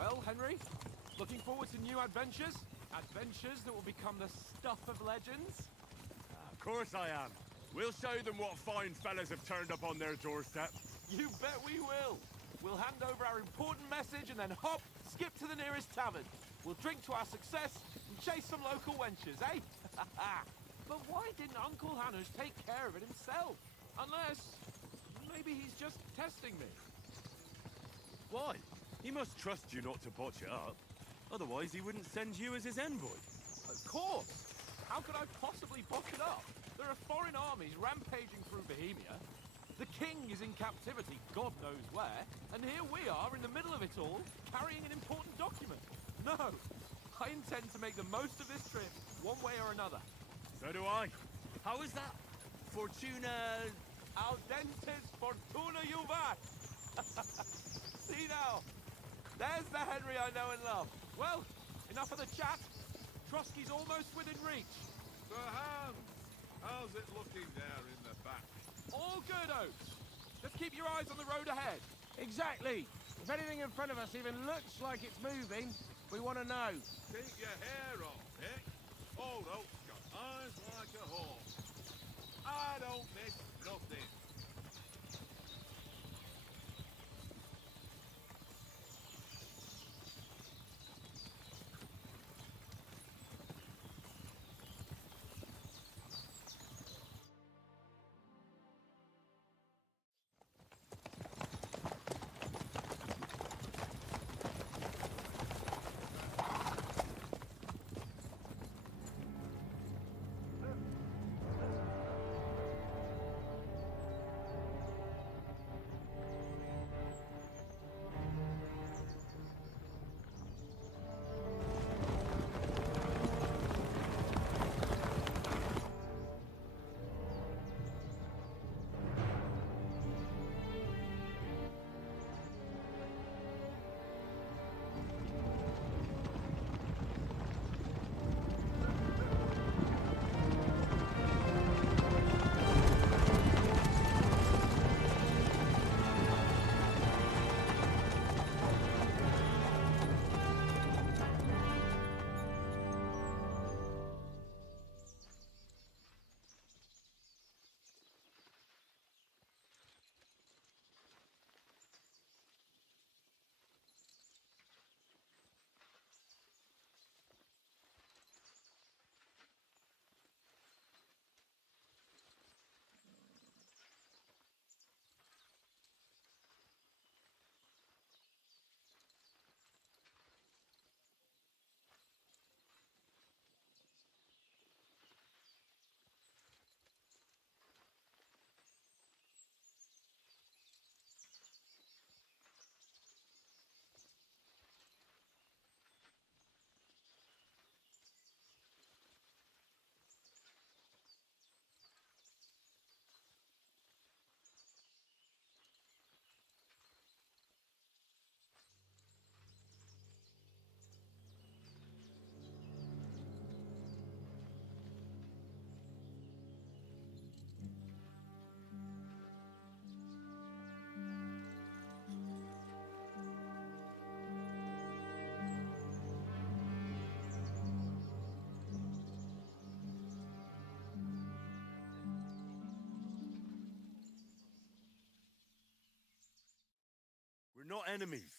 Well, Henry, looking forward to new adventures? Adventures that will become the stuff of legends? Of course I am. We'll show them what fine fellas have turned up on their doorstep. You bet we will. We'll hand over our important message and then hop, skip to the nearest tavern. We'll drink to our success and chase some local wenches, eh? But why didn't Uncle Hanners take care of it himself? Unless, maybe he's just testing me. Why? He must trust you not to botch it up. Otherwise, he wouldn't send you as his envoy. Of course! How could I possibly botch it up? There are foreign armies rampaging through Bohemia. The king is in captivity, God knows where, and here we are in the middle of it all, carrying an important document. No, I intend to make the most of this trip, one way or another. So do I. How is that? Fortuna... Audentes fortuna juvat! See now, there's the Henry I know and love. Well, enough of the chat. Trotsky's almost within reach. Sir Hans, how's it looking there in the back? All good, Oates. Just keep your eyes on the road ahead. Exactly. If anything in front of us even looks like it's moving, we want to know. Keep your hair on, eh? Old Oak's got eyes like a hawk. I don't miss nothing. We're not enemies.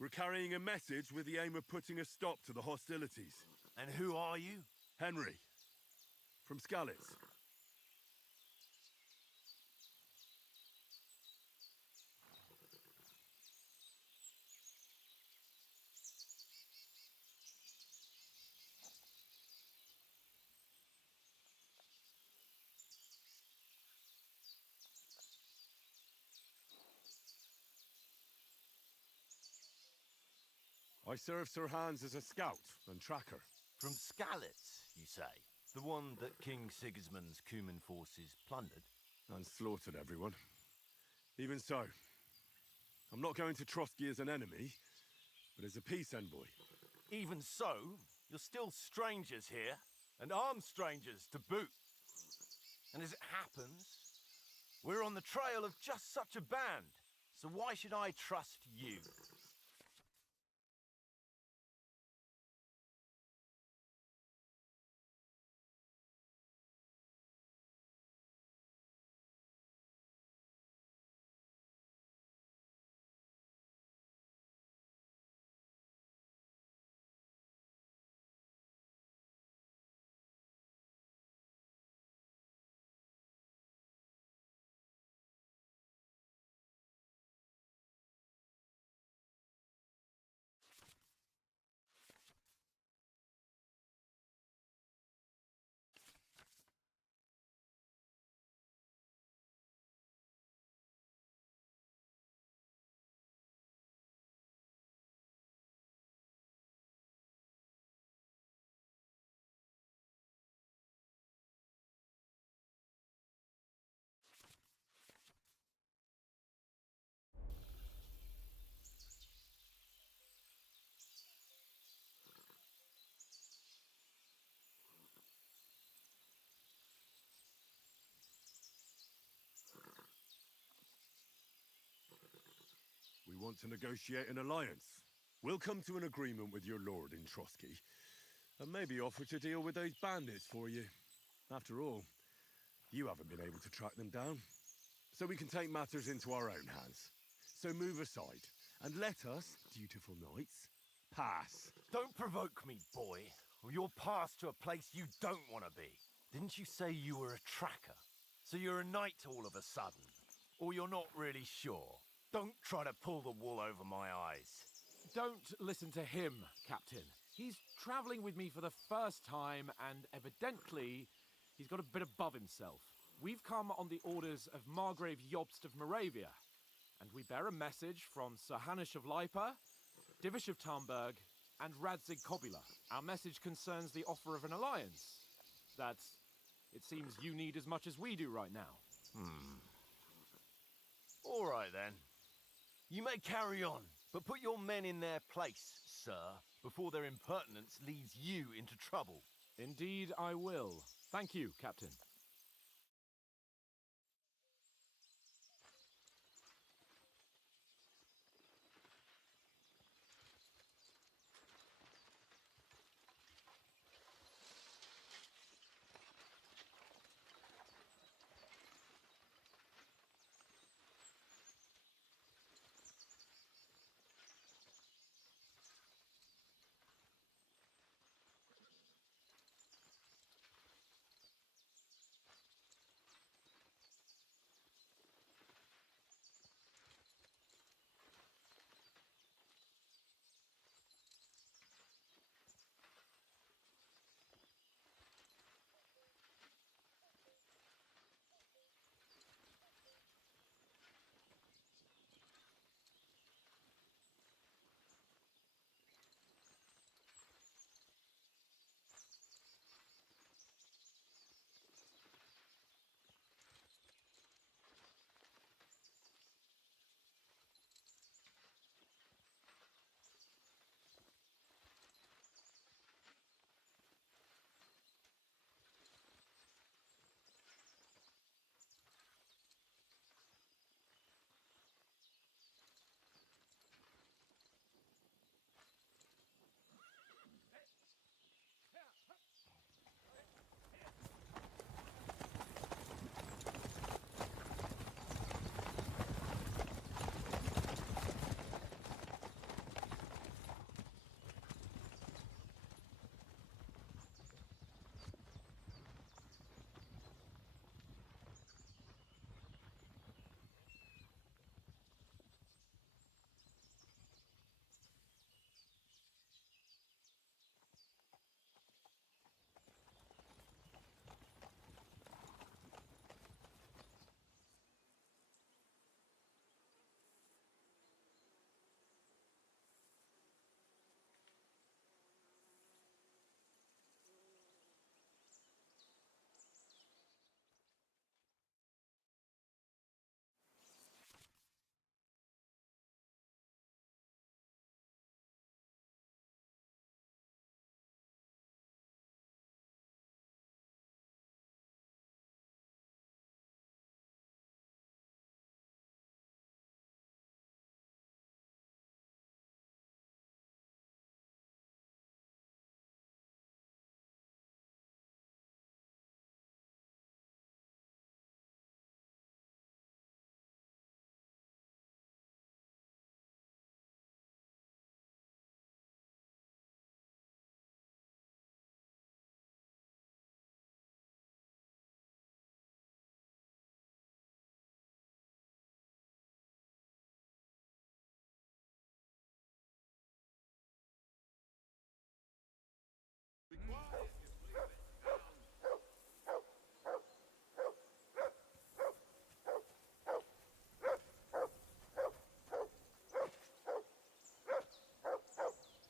We're carrying a message with the aim of putting a stop to the hostilities. And who are you? Henry, from Skalitz. I serve Sir Hans as a scout and tracker. From Skalitz, you say? The one that King Sigismund's Cuman forces plundered? And slaughtered everyone. Even so, I'm not going to Trotsky as an enemy, but as a peace envoy. Even so, you're still strangers here, and armed strangers to boot. And as it happens, we're on the trail of just such a band, so why should I trust you? want to negotiate an alliance. We'll come to an agreement with your lord in Trotsky, and maybe offer to deal with those bandits for you. After all, you haven't been able to track them down. So we can take matters into our own hands. So move aside, and let us, dutiful knights, pass. Don't provoke me, boy, or you'll pass to a place you don't want to be. Didn't you say you were a tracker? So you're a knight all of a sudden? Or you're not really sure? Don't try to pull the wool over my eyes. Don't listen to him, Captain. He's traveling with me for the first time, and evidently, he's got a bit above himself. We've come on the orders of Margrave Jobst of Moravia, and we bear a message from Sir Hanish of Lipa, Divish of Tarnberg, and Radzig Kobula. Our message concerns the offer of an alliance that it seems you need as much as we do right now. All right, then. You may carry on, but put your men in their place, sir, before their impertinence leads you into trouble. Indeed, I will. Thank you, Captain.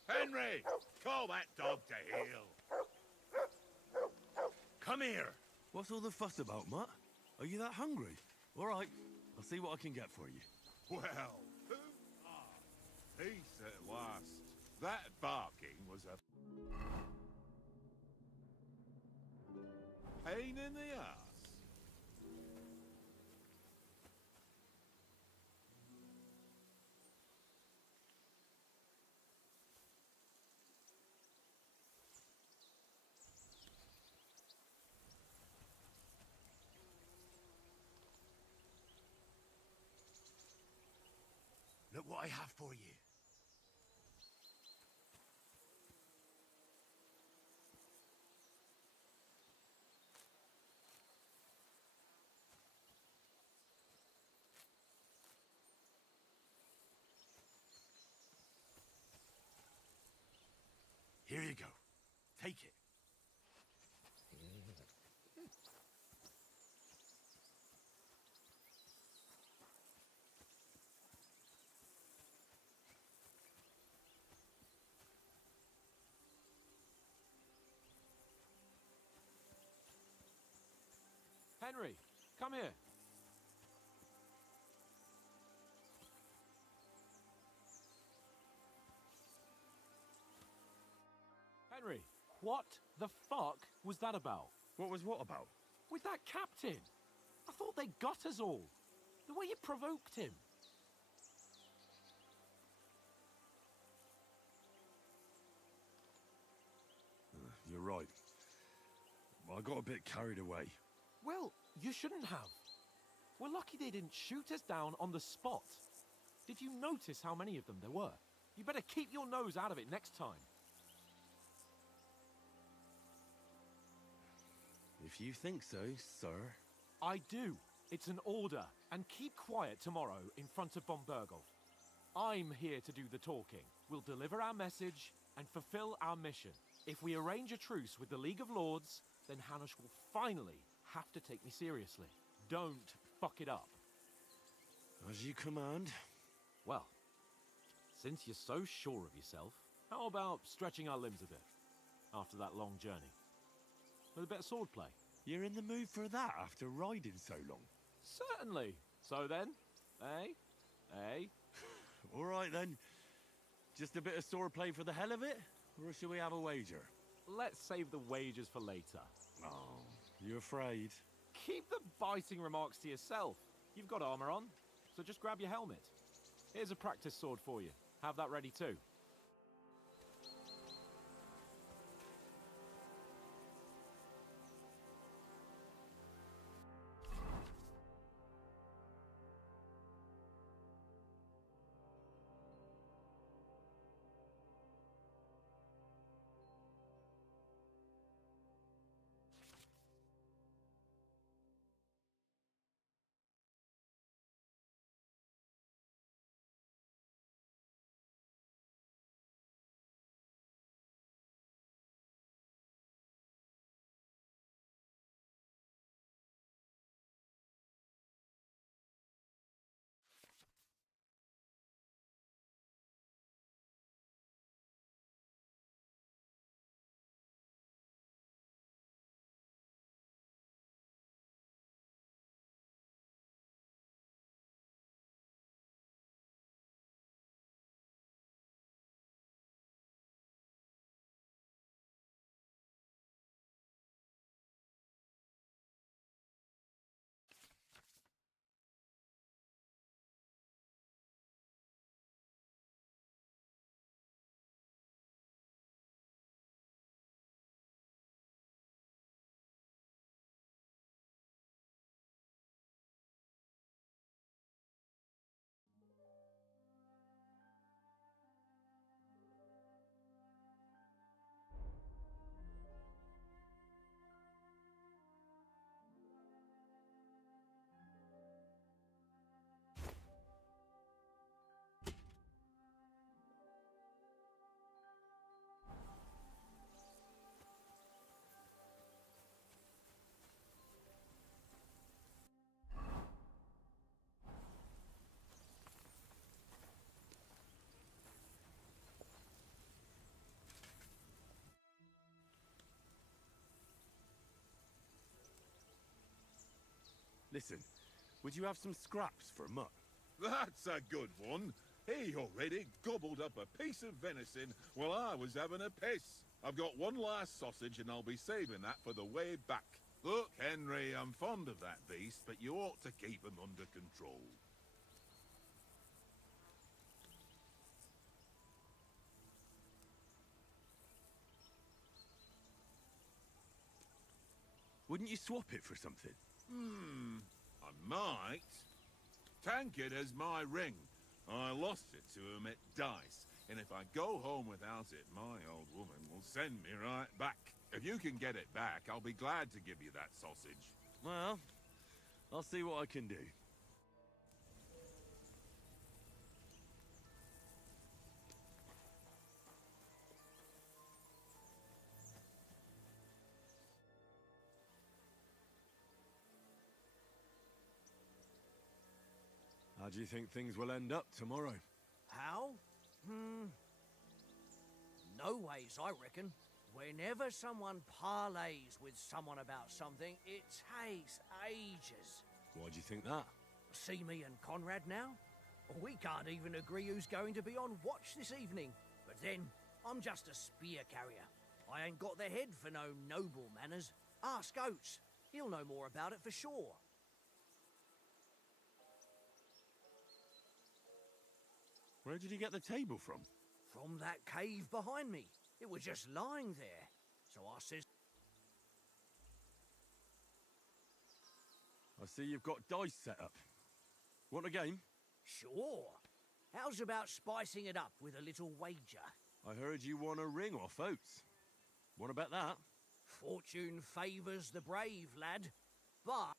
Henry, call that dog to heel. Come here! What's all the fuss about, Mutt? Are you that hungry? All right, I'll see what I can get for you. Well, who are? Peace at last. That barking was a pain in the ass. I have for you. Here you go. Take it. Henry, come here. Henry, what the fuck was that about? What was what about? With that captain? I thought they got us all. The way you provoked him. You're right. I got a bit carried away. Well, you shouldn't have. We're lucky they didn't shoot us down on the spot. Did you notice how many of them there were? You better keep your nose out of it next time. If you think so, sir. I do. It's an order. And keep quiet tomorrow in front of Bombergov. I'm here to do the talking. We'll deliver our message and fulfill our mission. If we arrange a truce with the League of Lords, then Hanush will finally have to take me seriously. Don't fuck it up. As you command. Well, since you're so sure of yourself, how about stretching our limbs a bit after that long journey? With a bit of swordplay. You're in the mood for that after riding so long? Certainly. So then, eh? Eh? All right then. Just a bit of swordplay for the hell of it? Or shall we have a wager? Let's save the wagers for later. Oh, you afraid? Keep the biting remarks to yourself. You've got armor on, so just grab your helmet. Here's a practice sword for you. Have that ready too. Listen, would you have some scraps for Mutt? That's a good one. He already gobbled up a piece of venison while I was having a piss. I've got one last sausage and I'll be saving that for the way back. Look, Henry, I'm fond of that beast, but you ought to keep him under control. Wouldn't you swap it for something? I might. Tankard has my ring. I lost it to him at dice, and if I go home without it, my old woman will send me right back. If you can get it back, I'll be glad to give you that sausage. Well, I'll see what I can do. How do you think things will end up tomorrow? How? No ways, I reckon. Whenever someone parleys with someone about something, it takes ages. Why do you think that? See me and Conrad now? We can't even agree who's going to be on watch this evening. But then, I'm just a spear carrier. I ain't got the head for no noble manners. Ask Oates. He'll know more about it for sure. Where did you get the table from? From that cave behind me. It was just lying there. So I says... I see you've got dice set up. Want a game? Sure. How's about spicing it up with a little wager? I heard you won a ring off Oates. What about that? Fortune favours the brave, lad. But...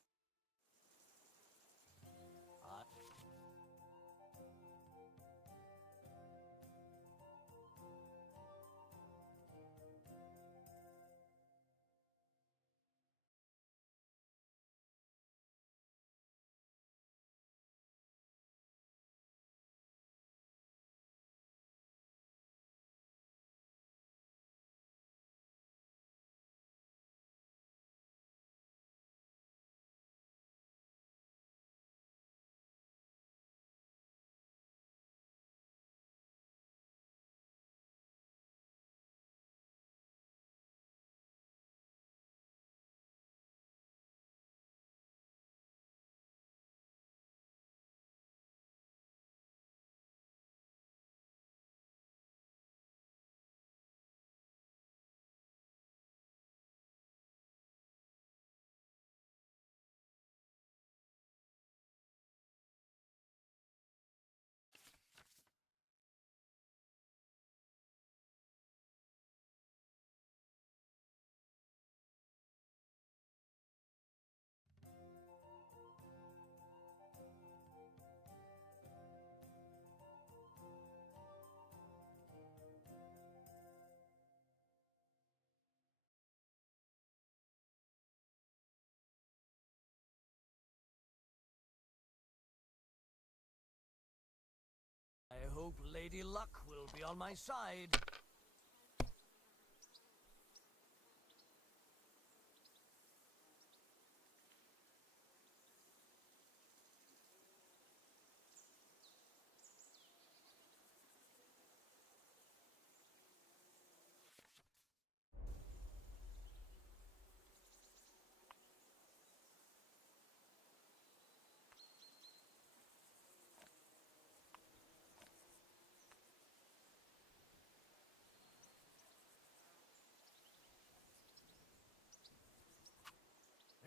I hope Lady Luck will be on my side.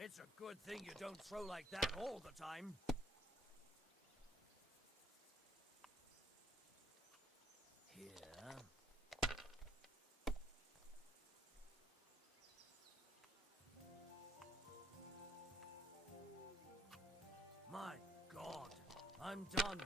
It's a good thing you don't throw like that all the time. Here. My God, I'm done.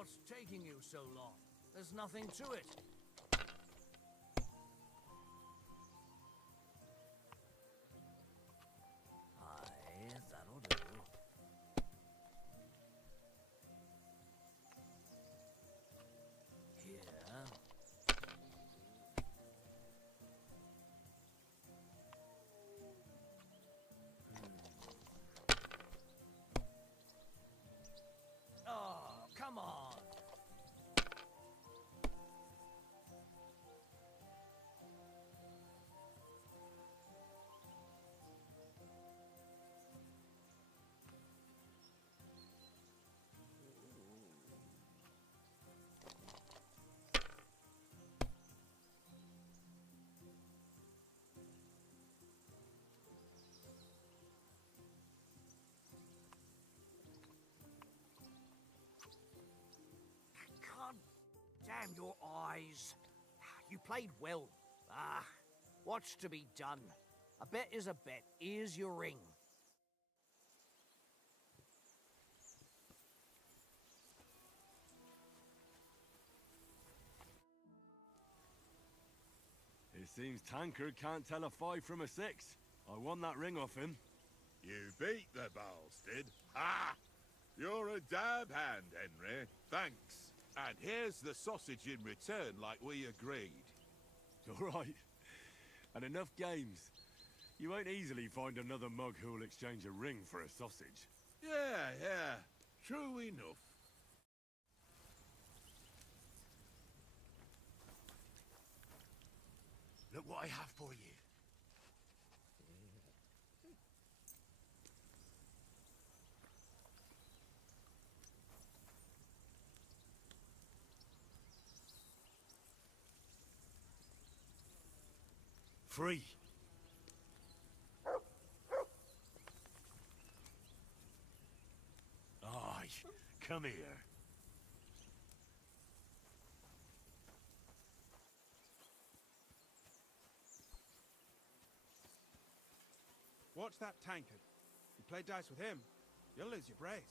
What's taking you so long? There's nothing to it. Aye, that'll do. Here. Oh, come on. God damn your eyes. You played well. Ah, what's to be done? A bet is a bet. Here's your ring. It seems Tankard can't tell a 5 from a 6. I won that ring off him. You beat the bastard. Ha! You're a dab hand, Henry. Thanks. And here's the sausage in return, like we agreed. All right. And enough games. You won't easily find another mug who'll exchange a ring for a sausage. Yeah. True enough. Look what I have for you. Free. Aye, come here. Watch that tankard. You play dice with him, you'll lose your brace.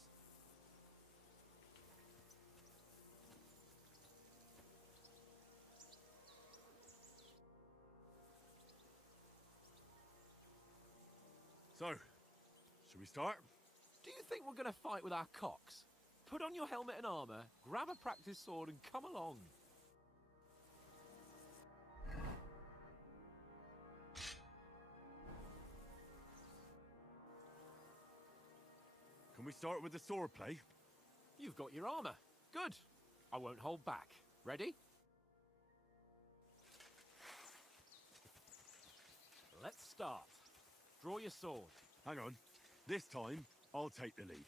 So, should we start? Do you think we're going to fight with our cocks? Put on your helmet and armor, grab a practice sword, and come along. Can we start with the sword play? You've got your armor. Good. I won't hold back. Ready? Let's start. Draw your sword. Hang on. This time, I'll take the lead.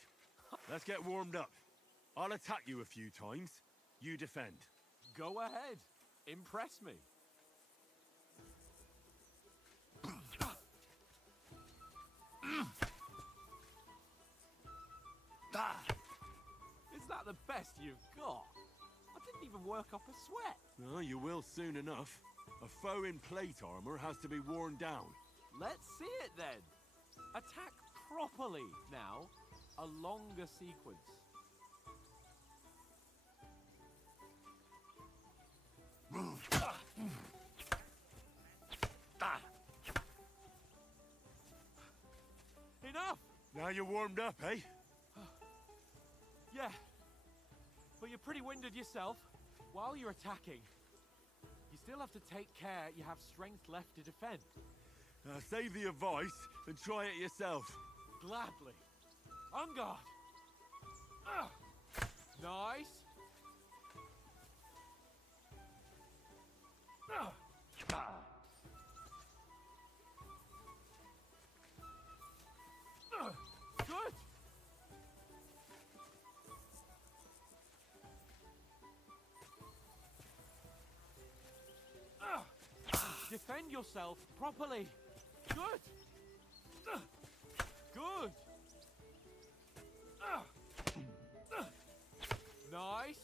Let's get warmed up. I'll attack you a few times. You defend. Go ahead. Impress me. Is that the best you've got? I didn't even work up a sweat. Oh, you will soon enough. A foe in plate armor has to be worn down. Let's see it then. Attack properly now. A longer sequence. Enough! Now you're warmed up, eh? Yeah. But you're pretty winded yourself. While you're attacking, you still have to take care you have strength left to defend. Save the advice and try it yourself. Gladly. On guard. Nice. Good. Defend yourself properly. Good. Good. Nice.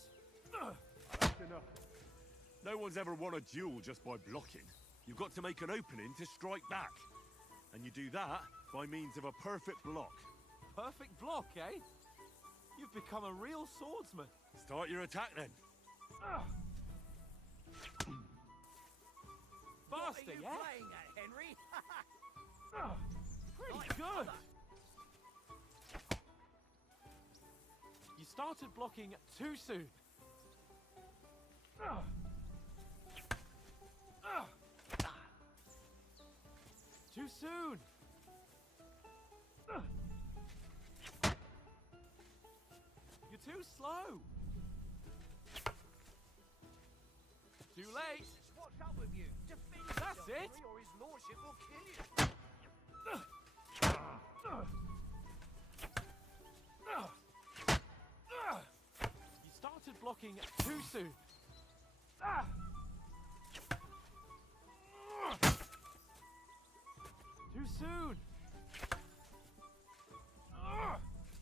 Enough. No one's ever won a duel just by blocking. You've got to make an opening to strike back. And you do that by means of a perfect block. Perfect block, eh? You've become a real swordsman. Start your attack then. What are Faster, you yeah? playing at, Henry? Pretty Like good. mother. You started blocking too soon. Too soon. You're too slow. Too late. What's up with you? Defend That's yourself, it. Henry, or his lordship will kill you. You started blocking too soon. Too soon.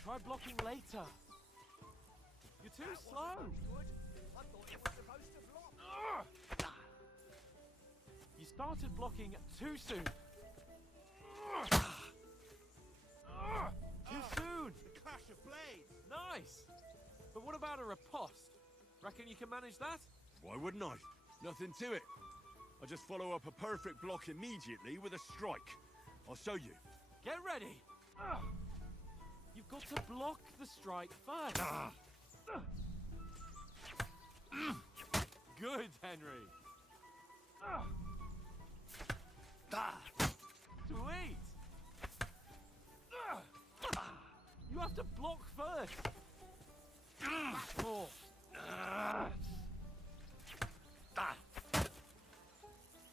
Try blocking later. You're too slow. Good. I thought it was supposed to block. You started blocking too soon. Too soon. The clash of blades. Nice. But what about a riposte? Reckon you can manage that? Why wouldn't I? Nothing to it. I just follow up a perfect block immediately with a strike. I'll show you. Get ready. You've got to block the strike first. Good, Henry. Sweet. You have to block first. Back more.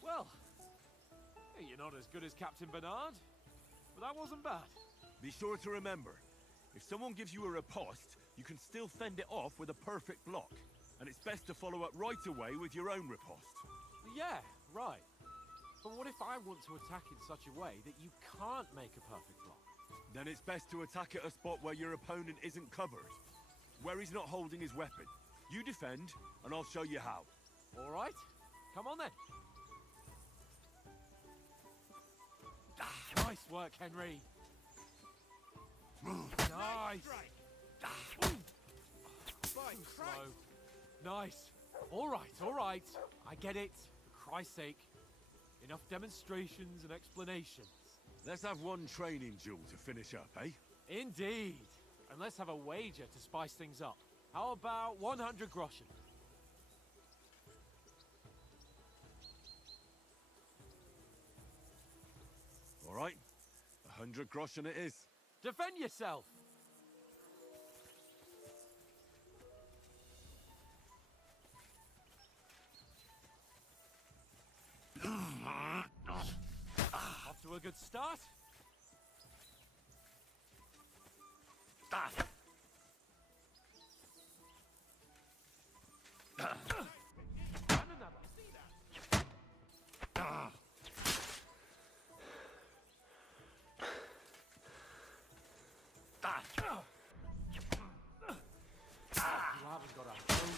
Well, you're not as good as Captain Bernard, but that wasn't bad. Be sure to remember, if someone gives you a riposte, you can still fend it off with a perfect block. And it's best to follow up right away with your own riposte. Yeah, right. But what if I want to attack in such a way that you can't make a perfect block? Then it's best to attack at a spot where your opponent isn't covered. Where he's not holding his weapon. You defend, and I'll show you how. All right, come on then. Nice work, Henry. Nice. By Too Christ. slow. Nice. All right. I get it. For Christ's sake. Enough demonstrations and explanations. Let's have one training duel to finish up, eh? Indeed. And let's have a wager to spice things up. How about 100 groschen? All right. 100 groschen it is. Defend yourself. Off to a good start. And another. You haven't got a hope.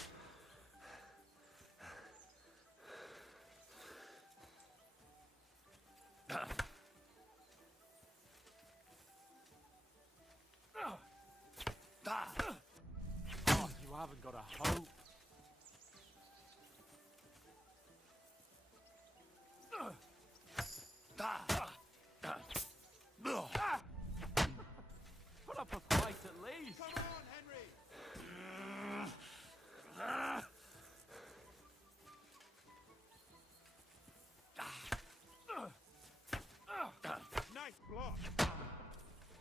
Oh, you haven't got a hope. Put up a fight at least. Come on, Henry. Nice block.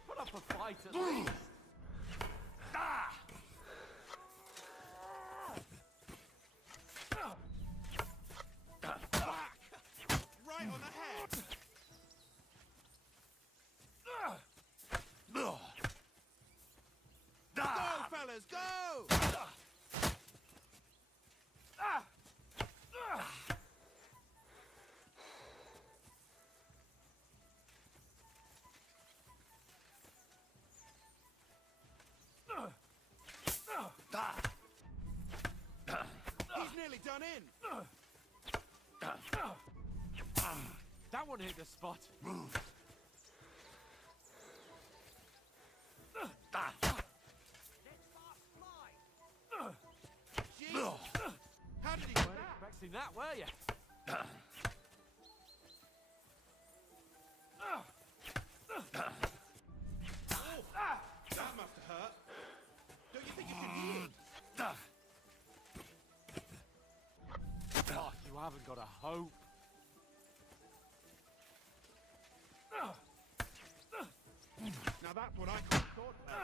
Put up a fight at least. Right on the head. Go, fellas, go! He's nearly done in. That one hit the spot. Let sparks fly. get you. That must have hurt. Don't you think you could heal? Oh, you haven't got a hope. Now that's what I call sword play.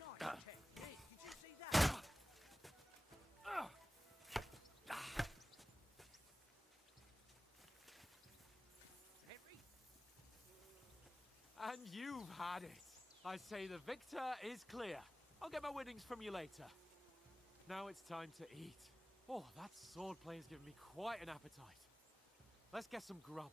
Nice technique. Did you see that? Henry? And you've had it. I say the victor is clear. I'll get my winnings from you later. Now it's time to eat. Oh, that swordplay has given me quite an appetite. Let's get some grub.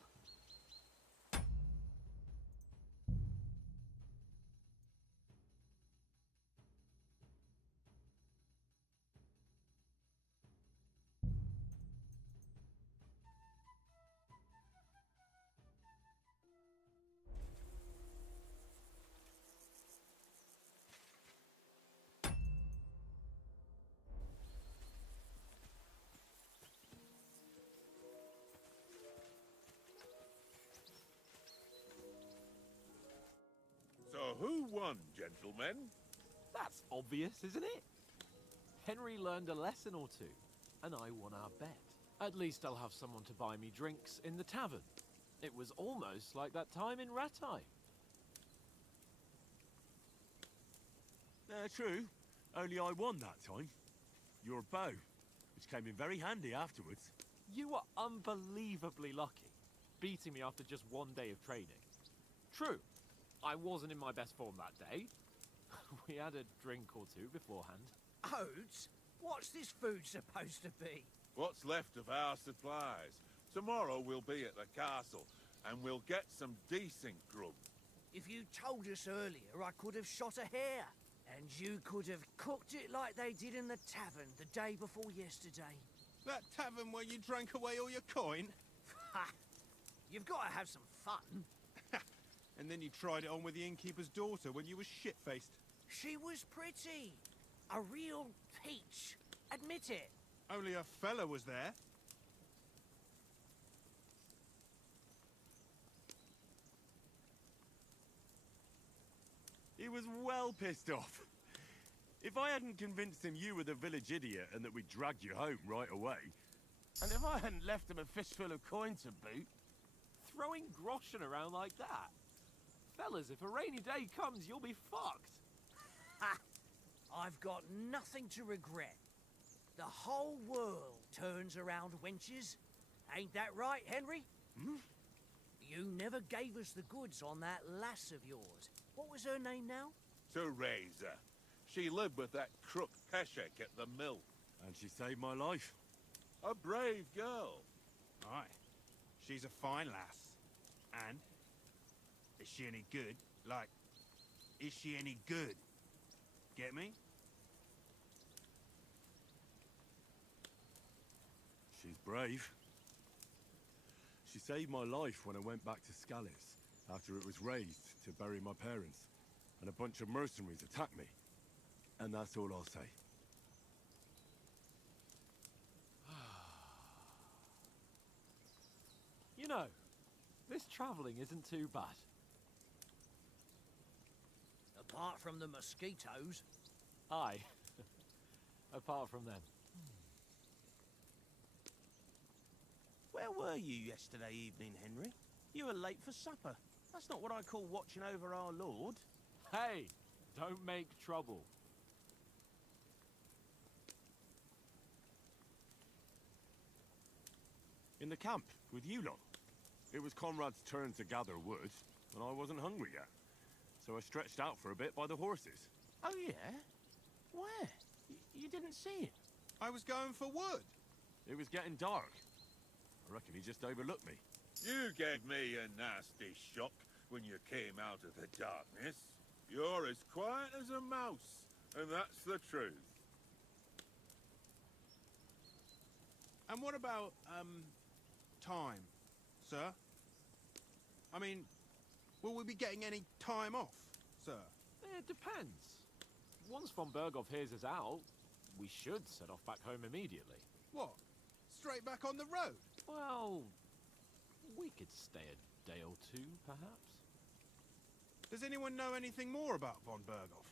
So who won, gentlemen? That's obvious, isn't it? Henry learned a lesson or two, and I won our bet. At least I'll have someone to buy me drinks in the tavern. It was almost like that time in Rattay. True. Only I won that time. Your bow, which came in very handy afterwards. You were unbelievably lucky, beating me after just one day of training. True, I wasn't in my best form that day. We had a drink or two beforehand. Oats? What's this food supposed to be? What's left of our supplies? Tomorrow we'll be at the castle, and we'll get some decent grub. If you told us earlier, I could have shot a hare. And you could have cooked it like they did in the tavern the day before yesterday. That tavern where you drank away all your coin? Ha! You've got to have some fun. And then you tried it on with the innkeeper's daughter when you were shit-faced. She was pretty. A real peach. Admit it. Only a fella was there. He was well pissed off. If I hadn't convinced him you were the village idiot and that we dragged you home right away... And if I hadn't left him a fistful of coin to boot... Throwing groschen around like that? Fellas, if a rainy day comes, you'll be fucked. Ha! I've got nothing to regret. The whole world turns around wenches. Ain't that right, Henry? Hmm? You never gave us the goods on that lass of yours. What was her name now? Teresa. She lived with that crook Peshek at the mill. And she saved my life. A brave girl. Aye. She's a fine lass. And? Is she any good? Like, is she any good? Get me? She's brave. She saved my life when I went back to Scallis after it was razed to bury my parents, and a bunch of mercenaries attacked me. And that's all I'll say. You know, this travelling isn't too bad. Apart from the mosquitoes. Aye. Apart from them. Where were you yesterday evening, Henry? You were late for supper. That's not what I call watching over our lord. Hey, don't make trouble. In the camp, with you lot. It was Conrad's turn to gather wood, and I wasn't hungry yet. So I stretched out for a bit by the horses. Oh, yeah? Where? You didn't see him? I was going for wood. It was getting dark. I reckon he just overlooked me. You gave me a nasty shock when you came out of the darkness. You're as quiet as a mouse, and that's the truth. And what about, time, sir? I mean, will we be getting any time off, sir? It depends. Once von Berghoff hears us out, we should set off back home immediately. What? Straight back on the road? Well, we could stay a day or two, perhaps. Does anyone know anything more about von Berghoff?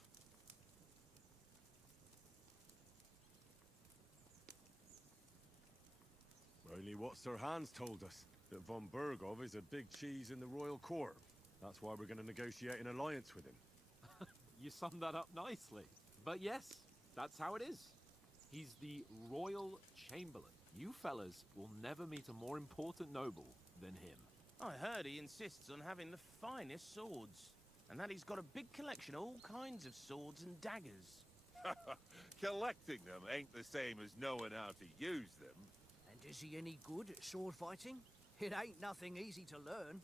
Only what Sir Hans told us, that von Berghoff is a big cheese in the royal court. That's why we're going to negotiate an alliance with him. You summed that up nicely. But yes, that's how it is. He's the Royal Chamberlain. You fellas will never meet a more important noble than him. I heard he insists on having the finest swords, and that he's got a big collection of all kinds of swords and daggers. Collecting them ain't the same as knowing how to use them. And is he any good at sword fighting? It ain't nothing easy to learn.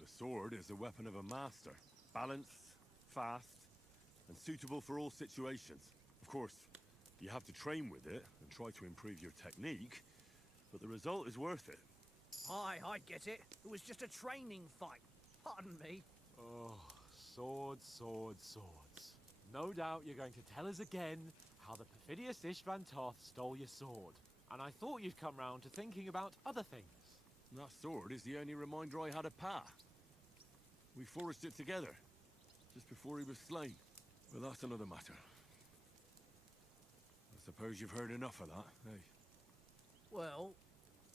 The sword is the weapon of a master. Balanced, fast, and suitable for all situations. Of course, you have to train with it and try to improve your technique, but the result is worth it. Aye, I get it. It was just a training fight. Pardon me. Oh, swords, swords, swords. No doubt you're going to tell us again how the perfidious Ishvan Toth stole your sword. And I thought you'd come round to thinking about other things. That sword is the only reminder I had of Pa. We forged it together, just before he was slain. But that's another matter. I suppose you've heard enough of that, eh? Well,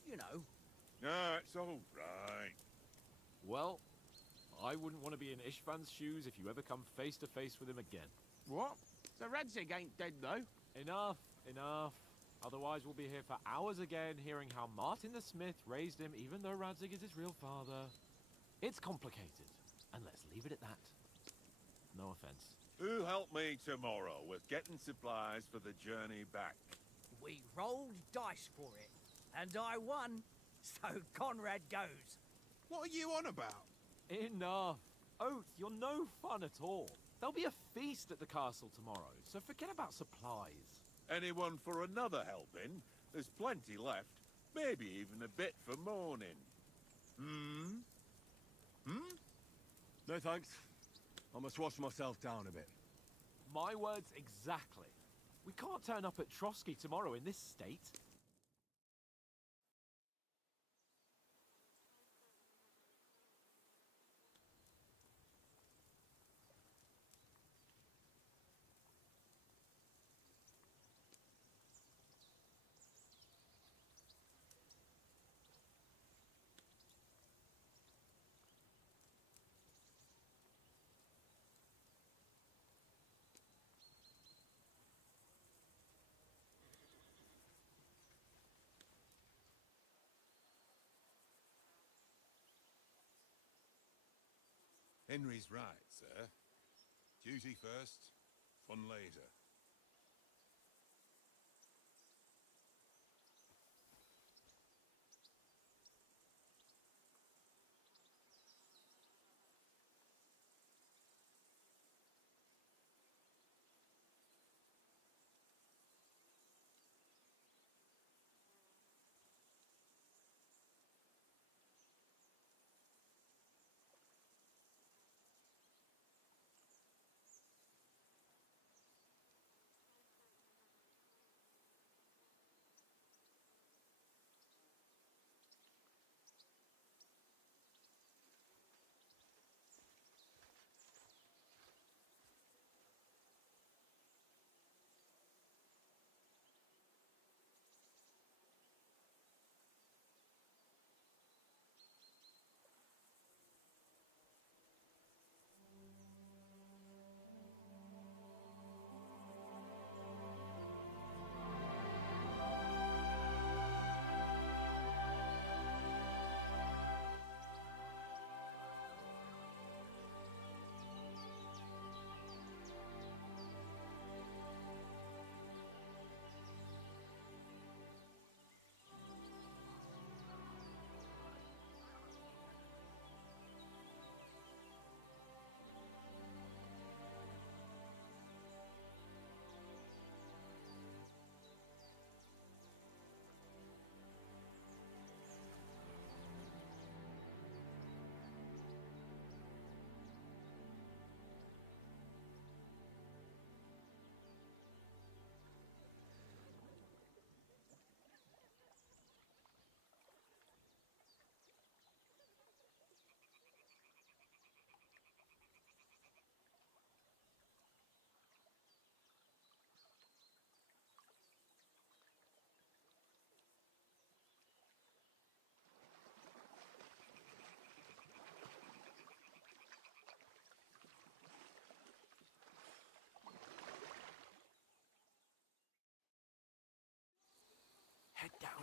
you know. No, it's all right. Well, I wouldn't want to be in Ishvan's shoes if you ever come face to face with him again. What? So Radzig ain't dead, though? Enough, enough. Otherwise we'll be here for hours again hearing how Martin the Smith raised him even though Radzig is his real father. It's complicated, and let's leave it at that. No offense. Who'll help me tomorrow with getting supplies for the journey back? We rolled dice for it, and I won, so Conrad goes. What are you on about? Enough. Oath, you're no fun at all. There'll be a feast at the castle tomorrow, so forget about supplies. Anyone for another helping? There's plenty left. Maybe even a bit for morning. No thanks. I must wash myself down a bit. My words exactly. We can't turn up at Trotsky tomorrow in this state. Henry's right, sir. Duty first, fun later.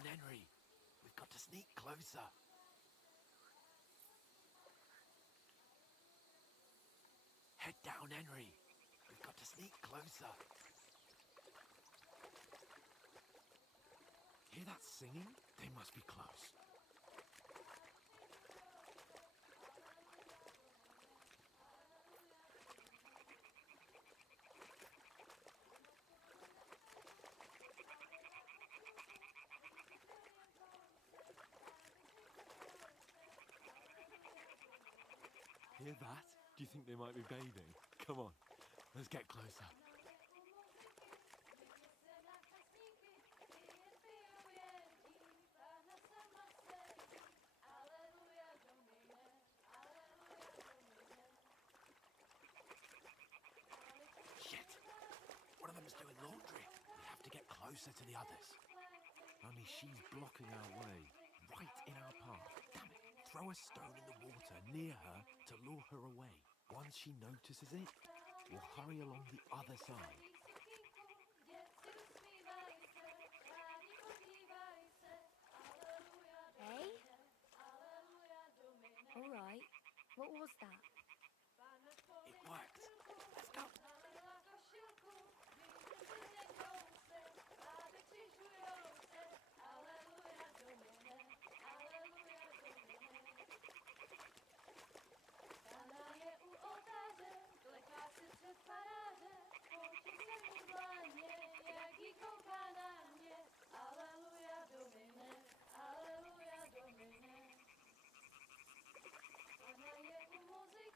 Henry. We've got to sneak closer. Head down, Henry. We've got to sneak closer. Hear that singing? They must be close. Hear that? Do you think they might be bathing? Come on, let's get closer. Shit! One of them is doing laundry. We have to get closer to the others. Only she's blocking our way, right in our path. Damn it! Throw a stone in the water near her to lure her away. Once she notices it, we'll hurry along the other side. Hey? All right. What was that? It worked. Let's go. Aleluja, Domine. Pana je u muzyki.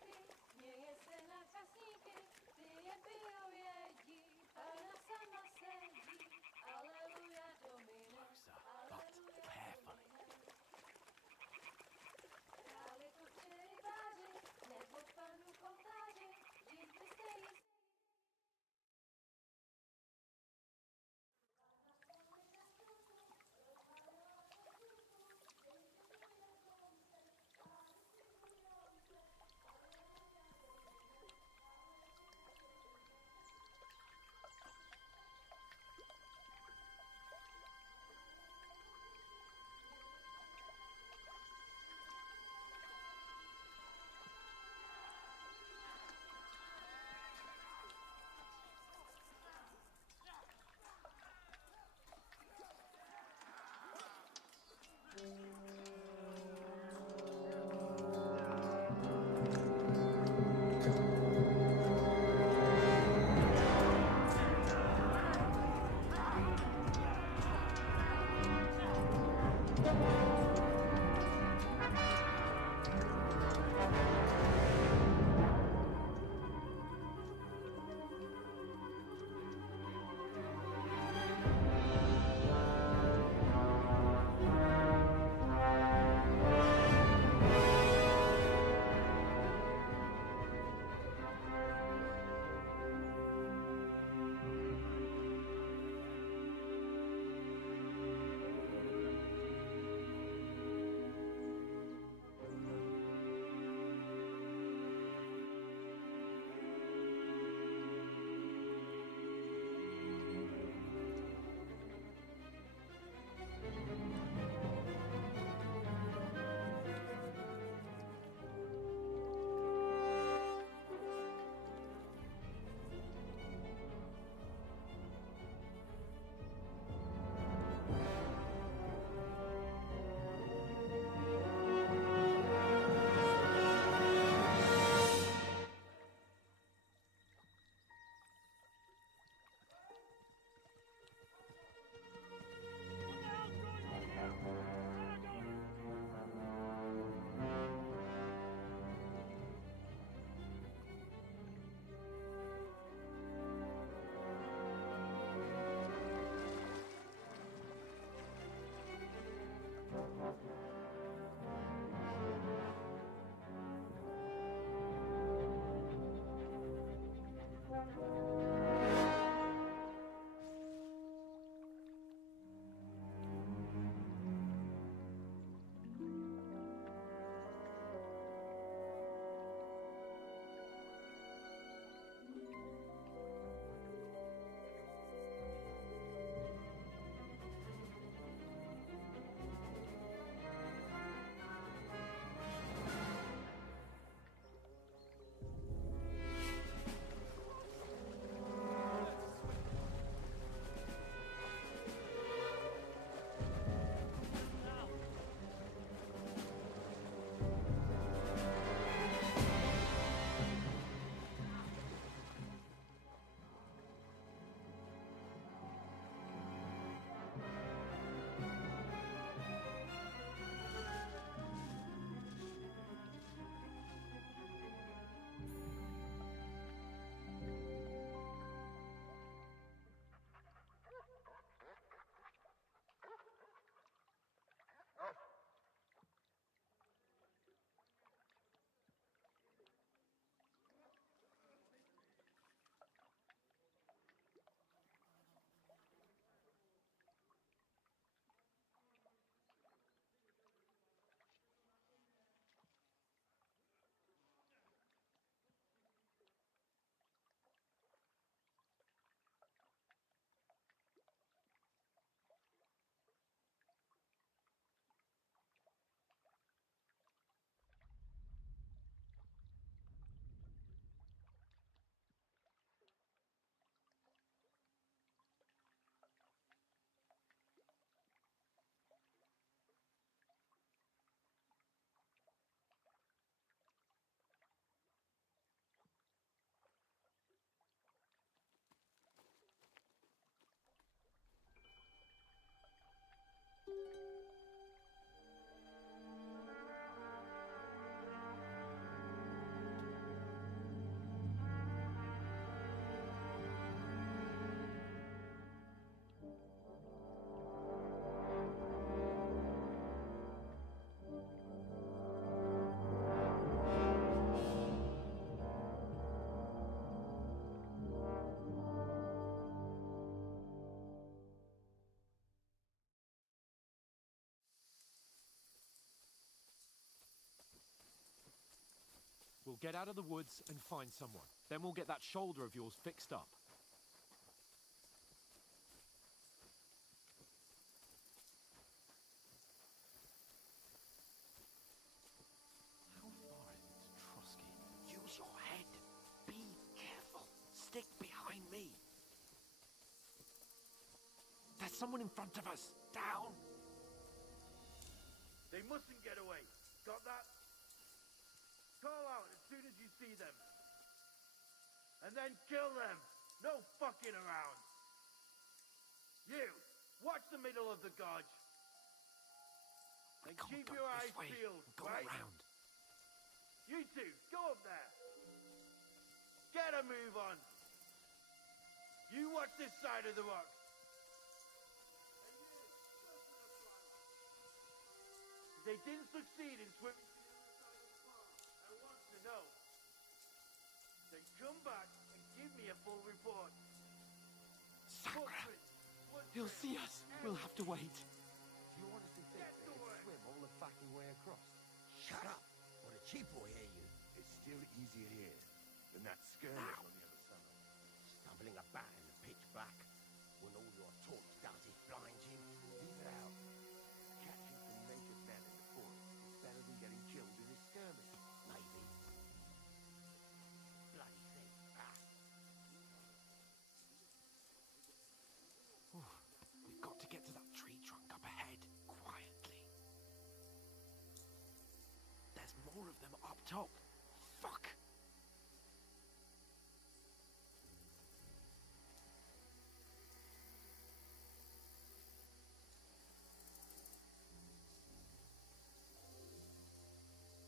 We'll get out of the woods and find someone. Then we'll get that shoulder of yours fixed up. How far is it to Trotsky? Use your head. Be careful. Stick behind me. There's someone in front of us. Down! They mustn't get away. Got that? Call out as soon as you see them. And then kill them. No fucking around. You, watch the middle of the gorge. And keep your eyes peeled, Go right? around. You two, go up there. Get a move on. You watch this side of the rock. They didn't succeed in swimming to the other side of the pond. I want to know. Then come back and give me a full report. Sakra! Footprints, He'll see us. We'll have to wait. Do you honestly think Get they to can work. swim all the fucking way across? Shut up, or the chief will hear you. It's still easier here than that skirmish on the other side. Stumbling about in the pitch black, when all your torch does is blind you, leave it out. Catching some naked men in the forest is better than getting killed in a skirmish. Maybe. Bloody thing. Ah. We've got to get to that tree trunk up ahead, quietly. There's more of them up top. Fuck!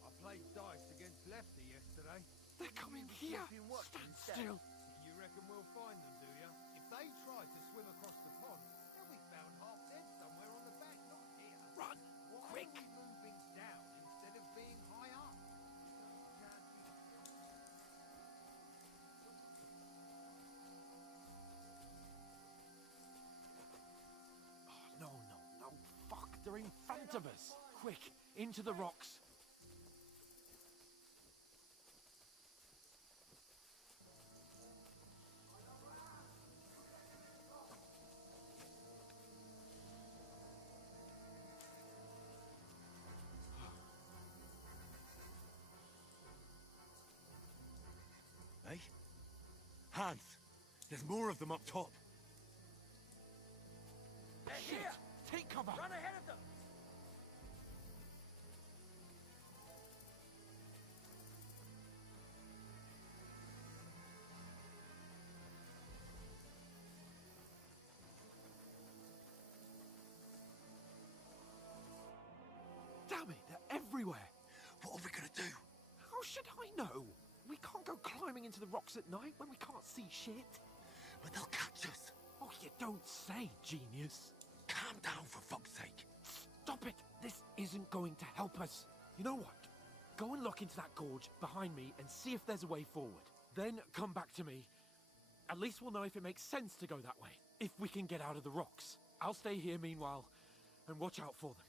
I played dice against Lefty yesterday. They're coming here! Keeping watch Stand instead. still! You reckon we'll find them, do you? If they try to swim across the pond, they'll be found half dead somewhere on the bank, not here. Run! Why Quick! are we moving down instead of being high up? Oh, no. Fuck, they're in front of us! Quick, into the rocks! Eh? Hans! There's more of them up top. They're Shit! here! Take cover! Run ahead of them! Damn it, they're everywhere! What are we gonna do? How should I know? We can't go climbing into the rocks at night when we can't see shit. But they'll catch us. Oh, you don't say, genius. Calm down, for fuck's sake. Stop it! This isn't going to help us. You know what? Go and look into that gorge behind me and see if there's a way forward. Then come back to me. At least we'll know if it makes sense to go that way. If we can get out of the rocks. I'll stay here meanwhile and watch out for them.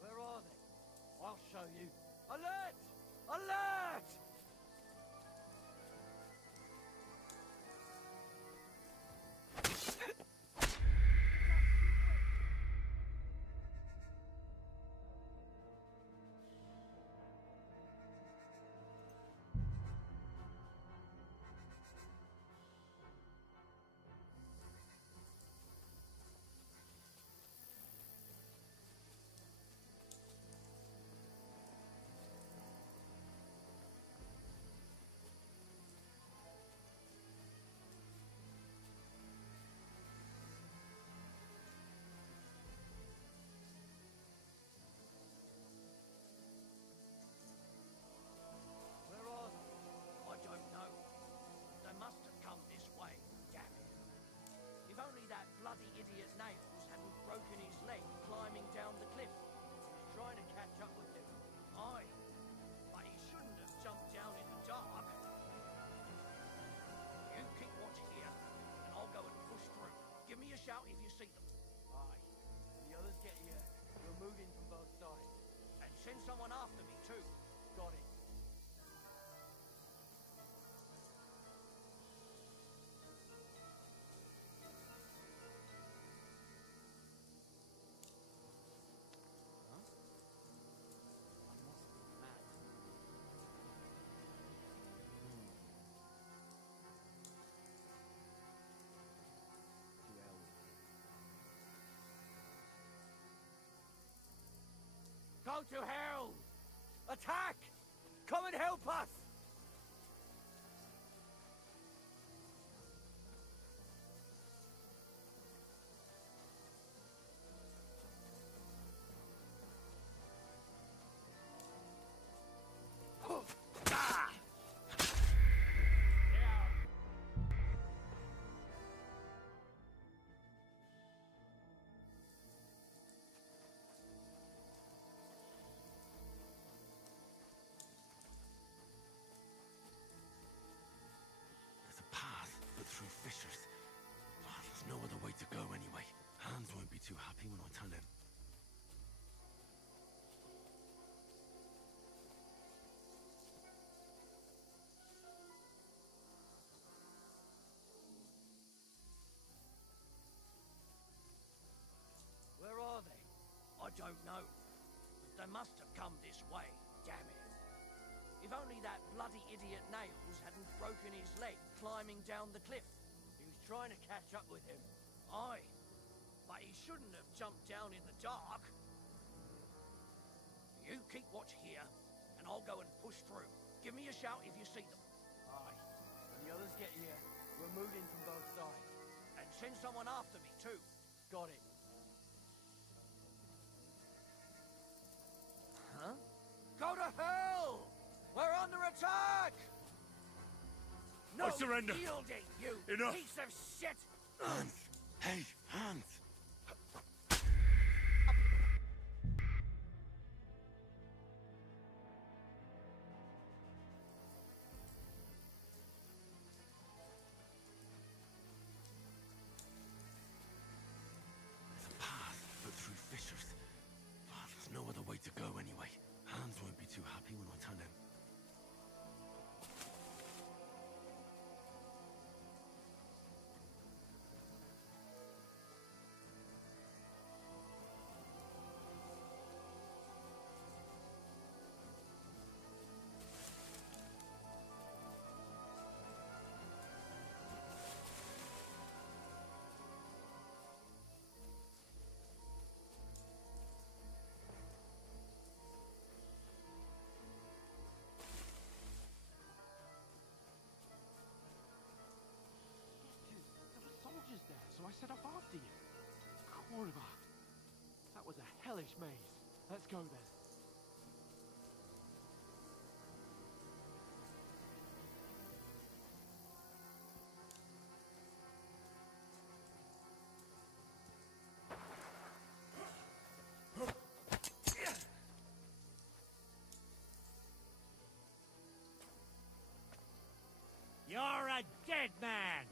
Where are they? I'll show you. Alert! Alert! moving from both sides. And send someone after me, too. Got it. Huh? I must be mad. To hell with it. Go to hell! Attack! Come and help us! Ah! Yeah. There's a path, but through fissures. Oh, there's no other way to go anyway. Hans won't be too happy when I tell him. Where are they? I don't know. But they must have come this way, damn it. If only that bloody idiot Nails hadn't broken his leg climbing down the cliff. He was trying to catch up with him. Aye. But he shouldn't have jumped down in the dark. You keep watch here, and I'll go and push through. Give me a shout if you see them. Aye. When the others get here, we're moving from both sides. And send someone after me, too. Got it. Huh? Go to hell! We're under attack! No I surrender. yielding, you Enough. piece of shit! Hans! Hey, Hans! There's a path, but through fissures. Oh, there's no other way to go anyway. Hans won't be too happy when I tell him. There were soldiers there, so I set off after you. Kurva. That was a hellish maze. Let's go then. You're a dead man!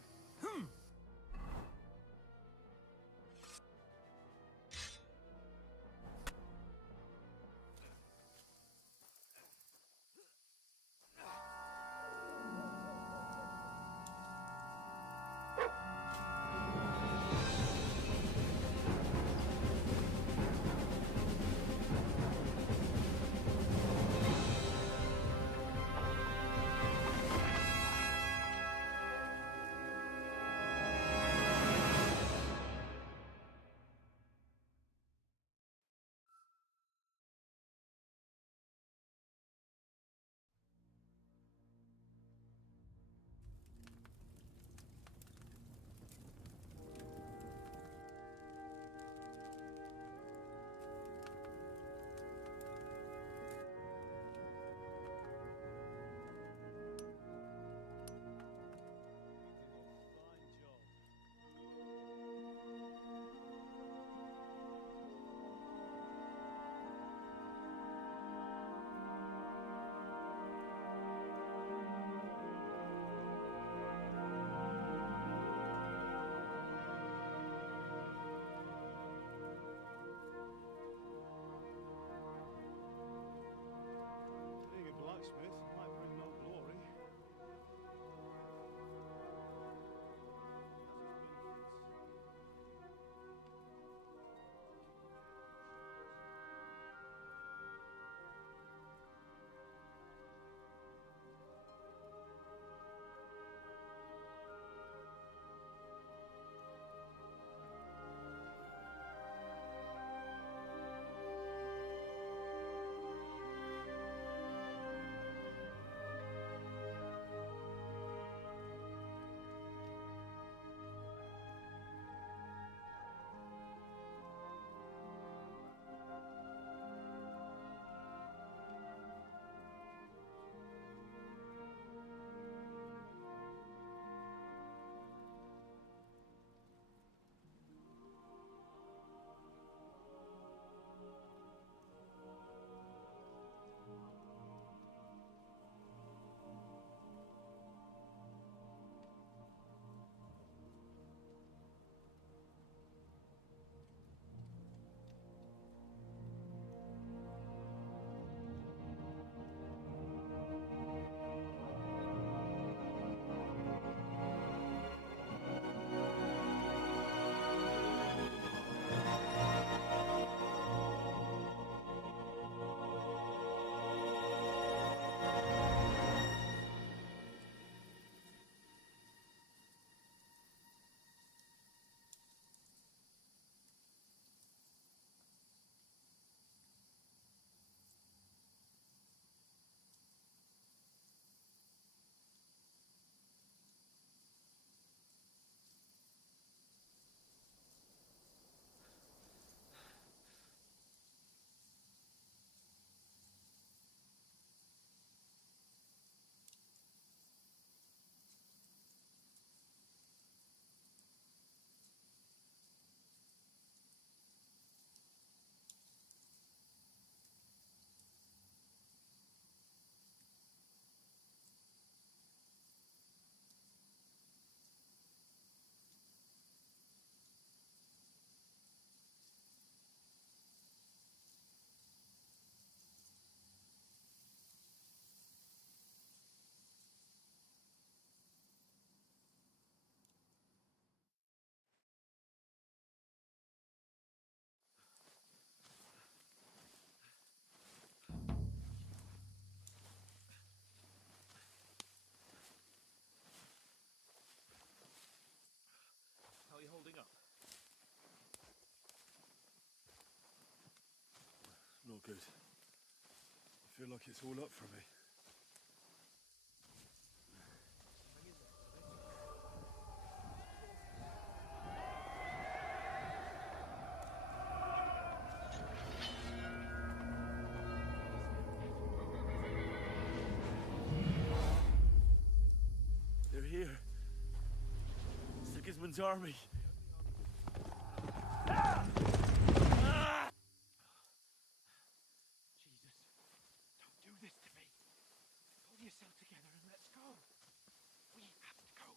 not good. I feel like it's all up for me. They're here. Sigismund's army. Jesus, don't do this to me. Pull yourself together and let's go. We have to go.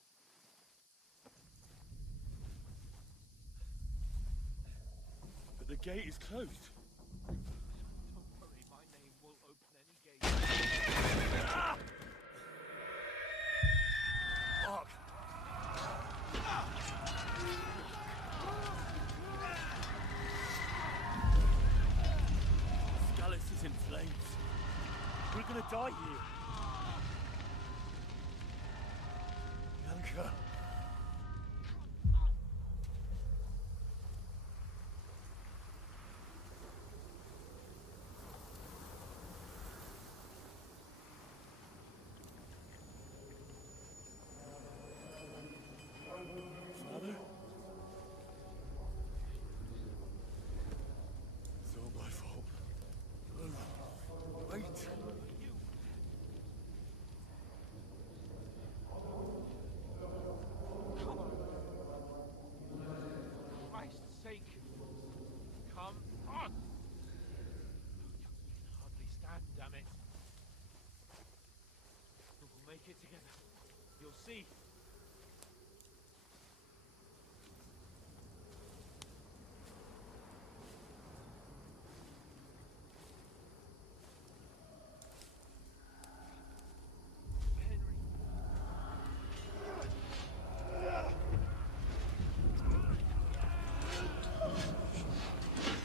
But the gate is closed. Don't worry, my name will open any gate. Fuck! Scallis is in flames. We're gonna die here. Bianca. Father? It's all my fault. Wait. For Christ's sake, come on! You can hardly stand, damn it. We'll make it together. You'll see.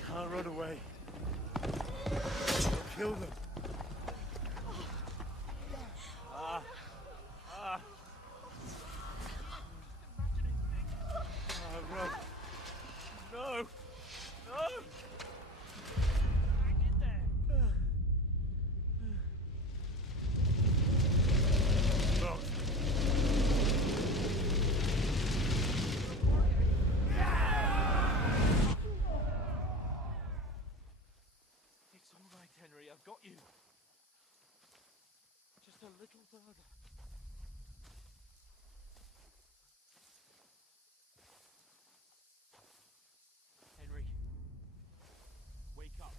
Can't run away. I'll kill them. Run. No! No! Hang in there! Locked. It's all right, Henry. I've got you. Just a little further. Henry, wake up.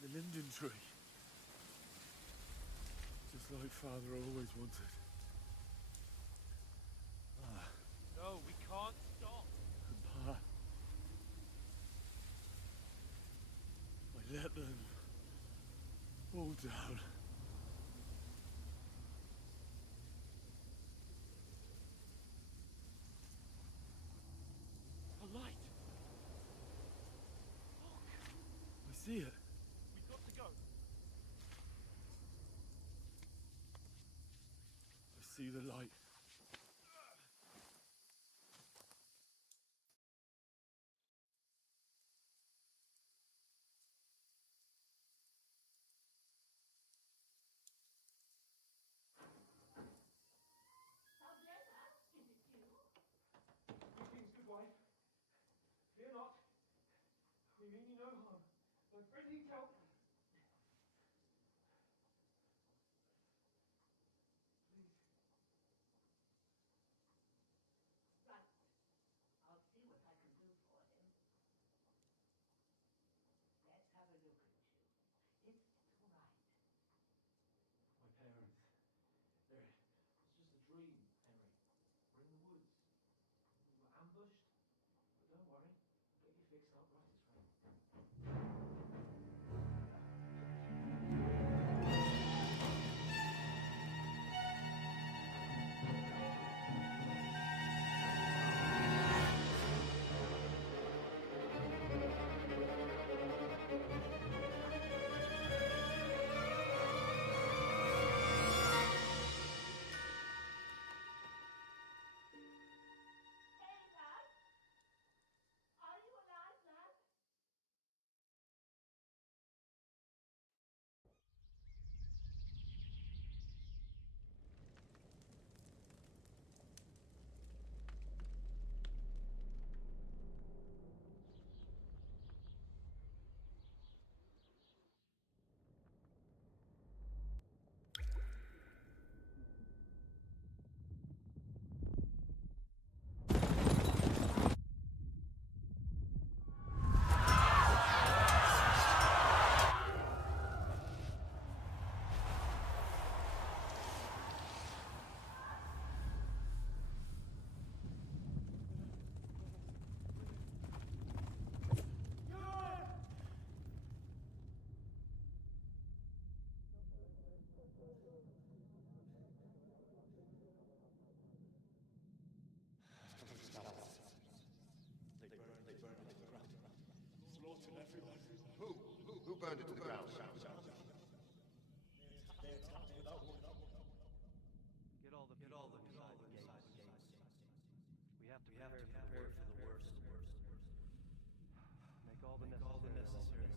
The linden tree. Just like Father always wanted. No, we can't stop. Pa. I let them all down. A light. Look, I see it. we've got to go. I see the light. Greetings, good wife. Fear not. We mean you no harm. My friend needs help. Please. Right. I'll see what I can do for him. Let's have a look at you. It's all right. My parents. It's just a dream, Henry. We're in the woods. We were ambushed. But don't worry. We'll get you fixed up right as rain. burned it to the ground. Get all the inside the gates. We have to prepare for the worst. Make all the necessary.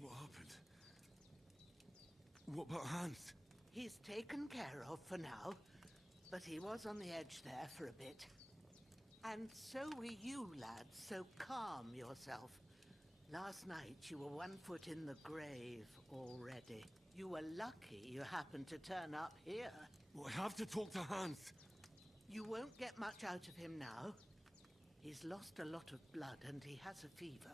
What happened? What about Hans? He's taken care of for now, but he was on the edge there for a bit. And so were you, lads, so calm yourself. Last night you were 1 foot in the grave already. You were lucky you happened to turn up here. Well, I have to talk to Hans. You won't get much out of him now. He's lost a lot of blood and he has a fever.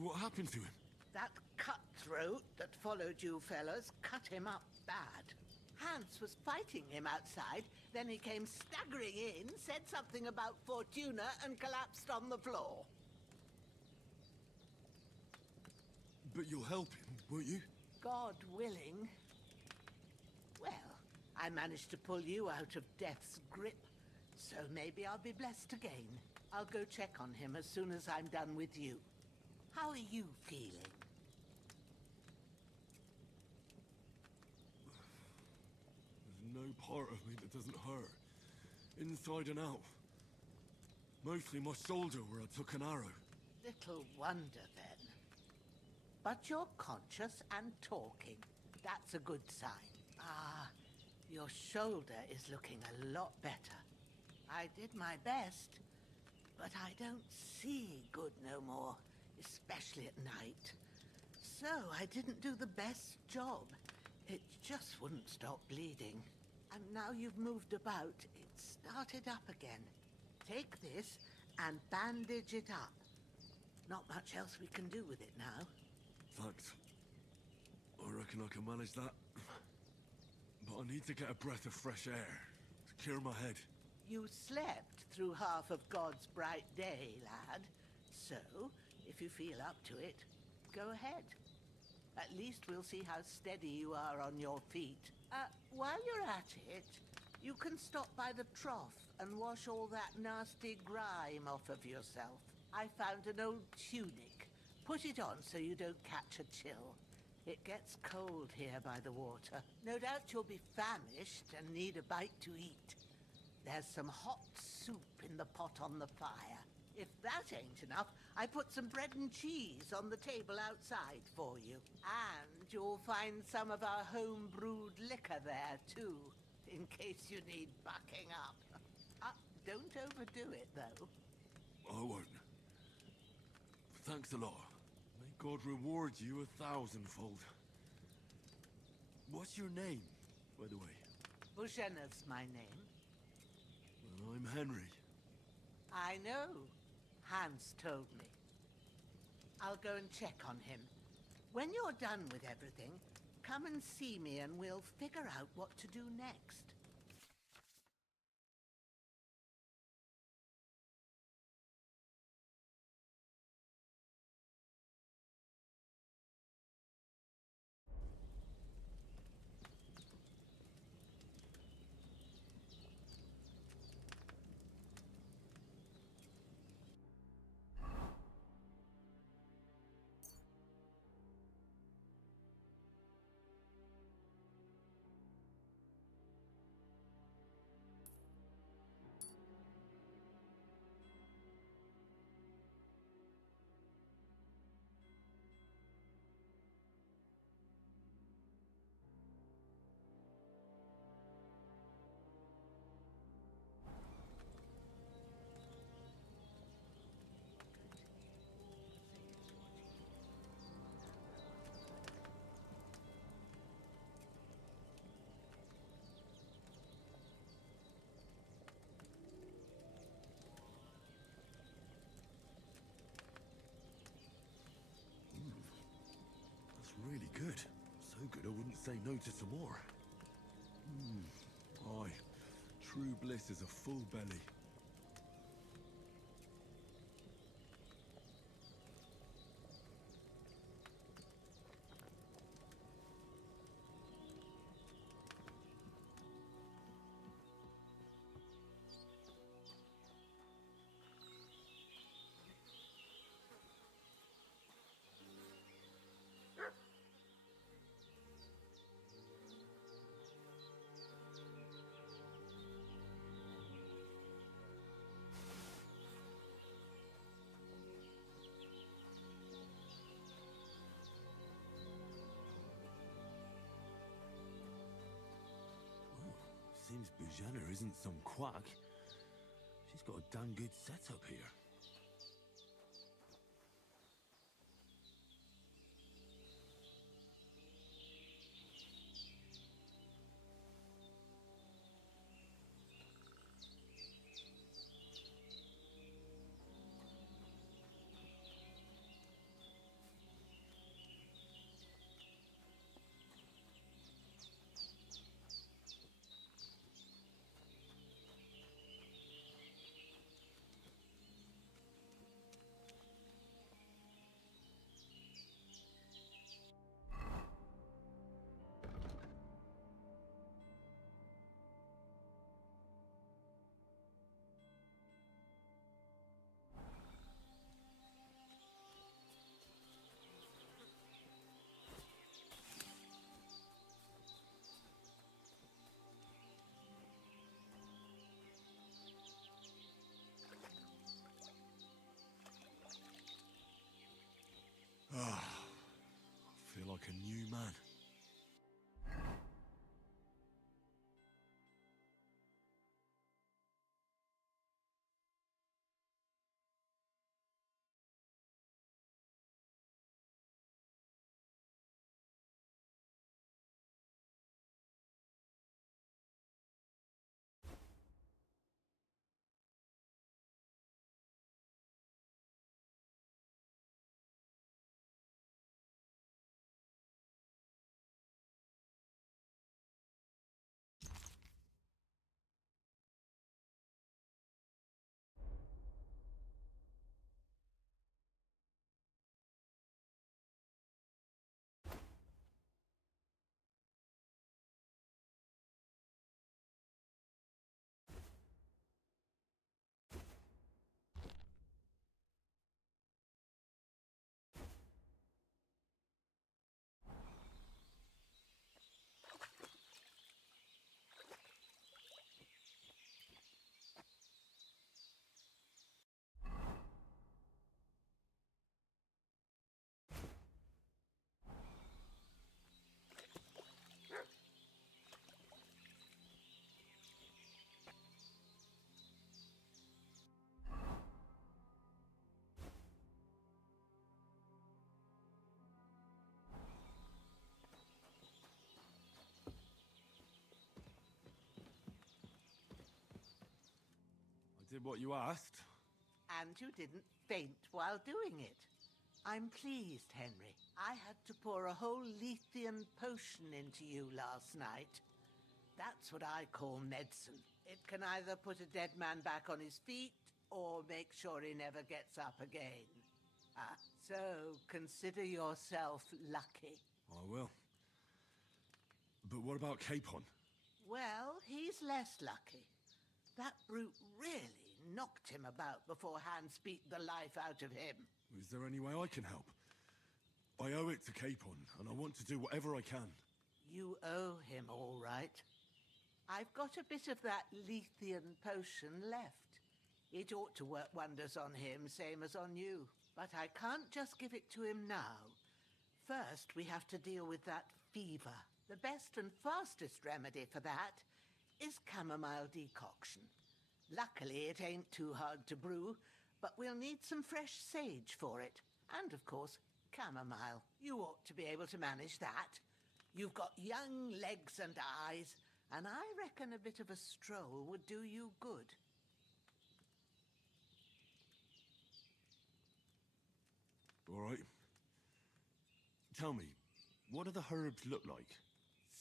What happened to him? That cutthroat that followed you fellas cut him up bad. Hans was fighting him outside, then he came staggering in, said something about Fortuna, and collapsed on the floor. But you'll help him, won't you? God willing. Well, I managed to pull you out of death's grip, so maybe I'll be blessed again. I'll go check on him as soon as I'm done with you. How are you feeling? There's no part of me that doesn't hurt. Inside and out. Mostly my shoulder where I took an arrow. Little wonder then. But you're conscious and talking. That's a good sign. Ah, your shoulder is looking a lot better. I did my best, but I don't see good no more, especially at night. So I didn't do the best job. It just wouldn't stop bleeding. And now you've moved about, it started up again. Take this and bandage it up. Not much else we can do with it now. Thanks. I reckon I can manage that. But I need to get a breath of fresh air to clear my head. You slept through half of God's bright day, lad. So, if you feel up to it, go ahead. At least we'll see how steady you are on your feet. While you're at it, you can stop by the trough and wash all that nasty grime off of yourself. I found an old tunic. Put it on so you don't catch a chill. It gets cold here by the water. No doubt you'll be famished and need a bite to eat. There's some hot soup in the pot on the fire. If that ain't enough, I put some bread and cheese on the table outside for you. And you'll find some of our home-brewed liquor there, too, in case you need bucking up. Don't overdo it, though. I won't. Thanks a lot. May God reward you 1,000-fold. What's your name, by the way? Bushenna's my name. Well, I'm Henry. I know. Hans told me. I'll go and check on him. When you're done with everything, come and see me and we'll figure out what to do next. I wouldn't say no to some more. Aye, true bliss is a full belly. Seems Bujana isn't some quack. She's got a damn good setup here. I feel like a new man. I did what you asked. And you didn't faint while doing it. I'm pleased, Henry. I had to pour a whole Lethean potion into you last night. That's what I call medicine. It can either put a dead man back on his feet or make sure he never gets up again. So consider yourself lucky. I will. But what about Capon? Well, he's less lucky. That brute really knocked him about before Hans beat the life out of him. Is there any way I can help? I owe it to Capon, and I want to do whatever I can. You owe him, all right. I've got a bit of that Lethean potion left. It ought to work wonders on him, same as on you. But I can't just give it to him now. First, we have to deal with that fever. The best and fastest remedy for that is chamomile decoction. Luckily, it ain't too hard to brew, but we'll need some fresh sage for it. And, of course, chamomile. You ought to be able to manage that. You've got young legs and eyes, and I reckon a bit of a stroll would do you good. All right. Tell me, What do the herbs look like?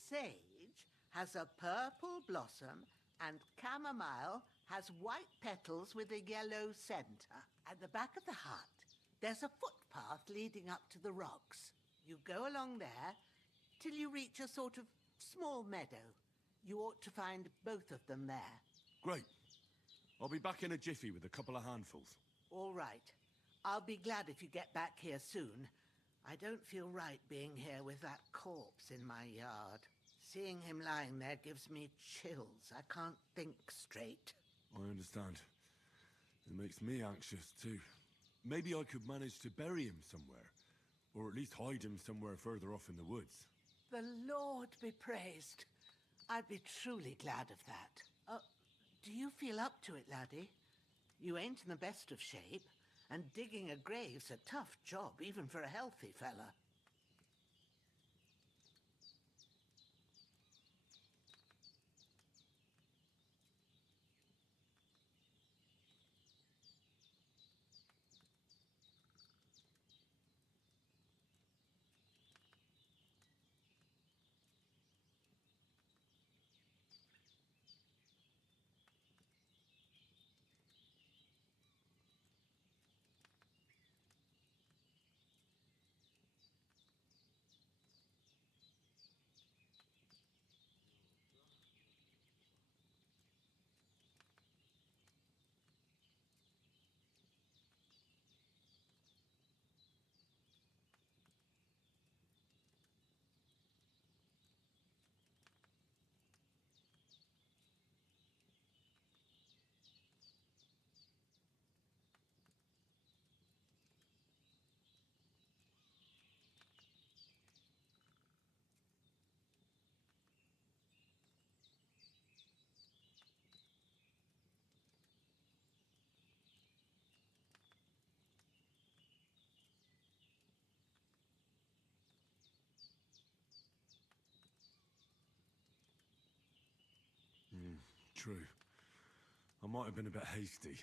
Sage has a purple blossom, and chamomile has white petals with a yellow center. At the back of the hut, there's a footpath leading up to the rocks. You go along there till you reach a sort of small meadow. You ought to find both of them there. Great. I'll be back in a jiffy with a couple of handfuls. All right. I'll be glad if you get back here soon. I don't feel right being here with that corpse in my yard. Seeing him lying there gives me chills. I can't think straight. I understand. It makes me anxious, too. Maybe I could manage to bury him somewhere. Or at least hide him somewhere further off in the woods. The Lord be praised. I'd be truly glad of that. Do you feel up to it, laddie? You ain't in the best of shape, and digging a grave's a tough job, even for a healthy fella. True. I might have been a bit hasty,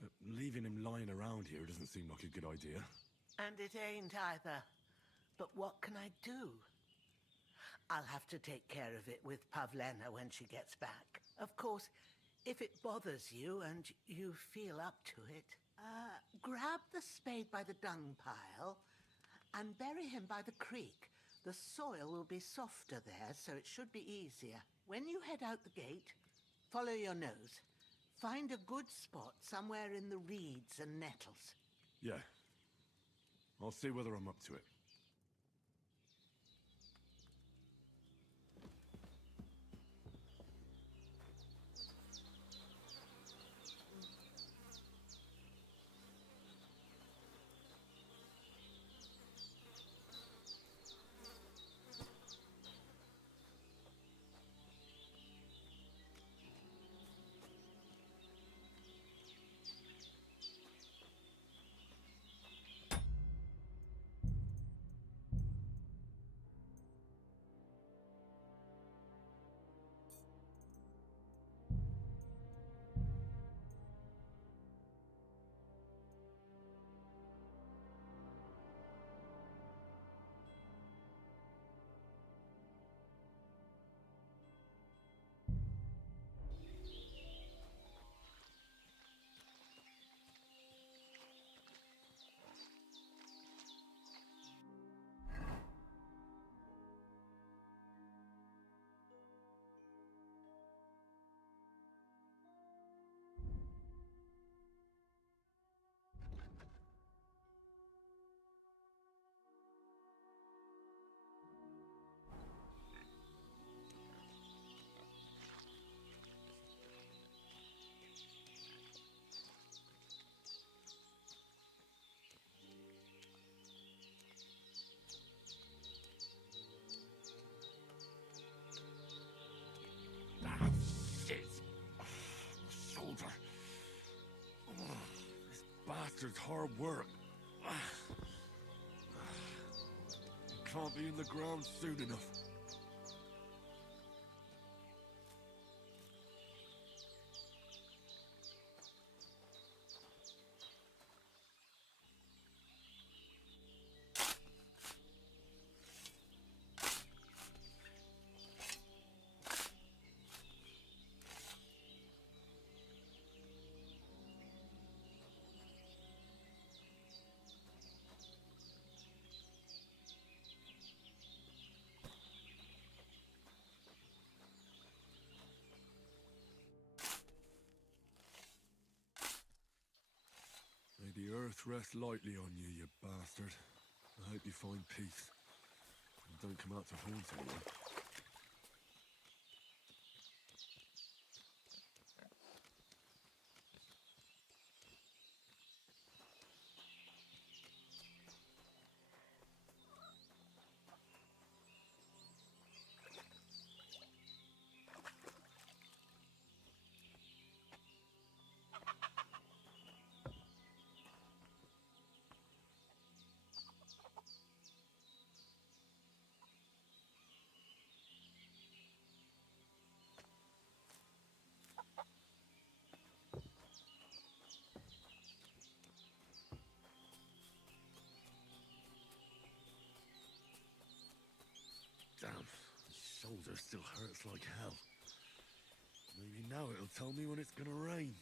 but leaving him lying around here doesn't seem like a good idea. And it ain't either. But what can I do? I'll have to take care of it with Pavlena when she gets back. Of course, if it bothers you and you feel up to it, grab the spade by the dung pile and bury him by the creek. The soil will be softer there, so it should be easier. When you head out the gate, follow your nose. Find a good spot somewhere in the reeds and nettles. Yeah. I'll see whether I'm up to it. Bastard's hard work. Can't be in the ground soon enough. the earth rest lightly on you, you bastard. I hope you find peace. And don't come out to haunt anyone. Damn, my shoulder still hurts like hell. Maybe now it'll tell me when it's gonna rain.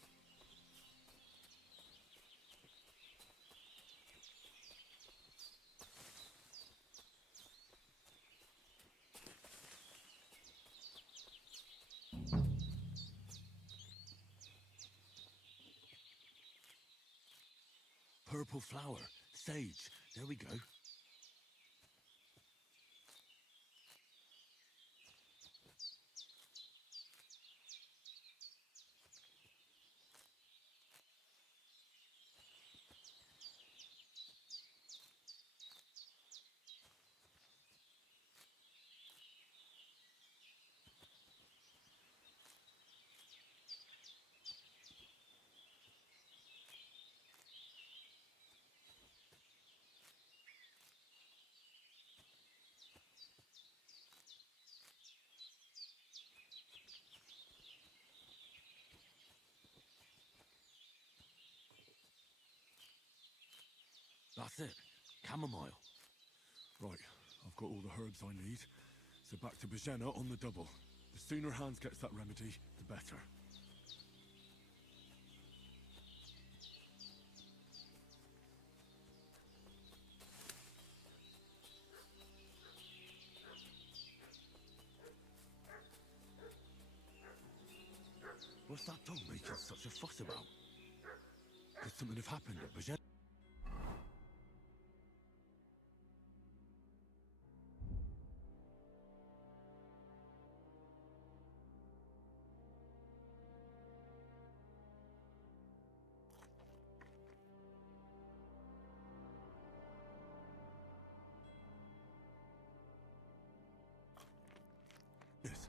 Purple flower, sage, there we go. That's it. Chamomile. Right, I've got all the herbs I need. So back to Bajena on the double. The sooner Hans gets that remedy, the better. What's that dog making such a fuss about? Could something have happened at Bajena? Yes.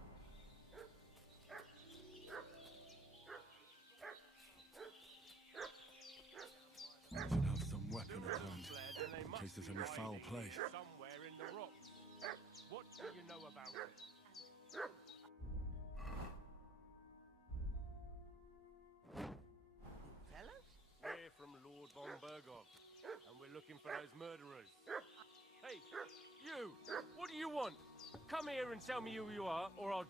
Should have some weapon at hand, in case there's any foul play. Somewhere in the rocks. What do you know about it? Fellas? We're from Lord von Bergov, and we're looking for those murderers. Hey, you! What do you want? Come here and tell me who you are, or I'll...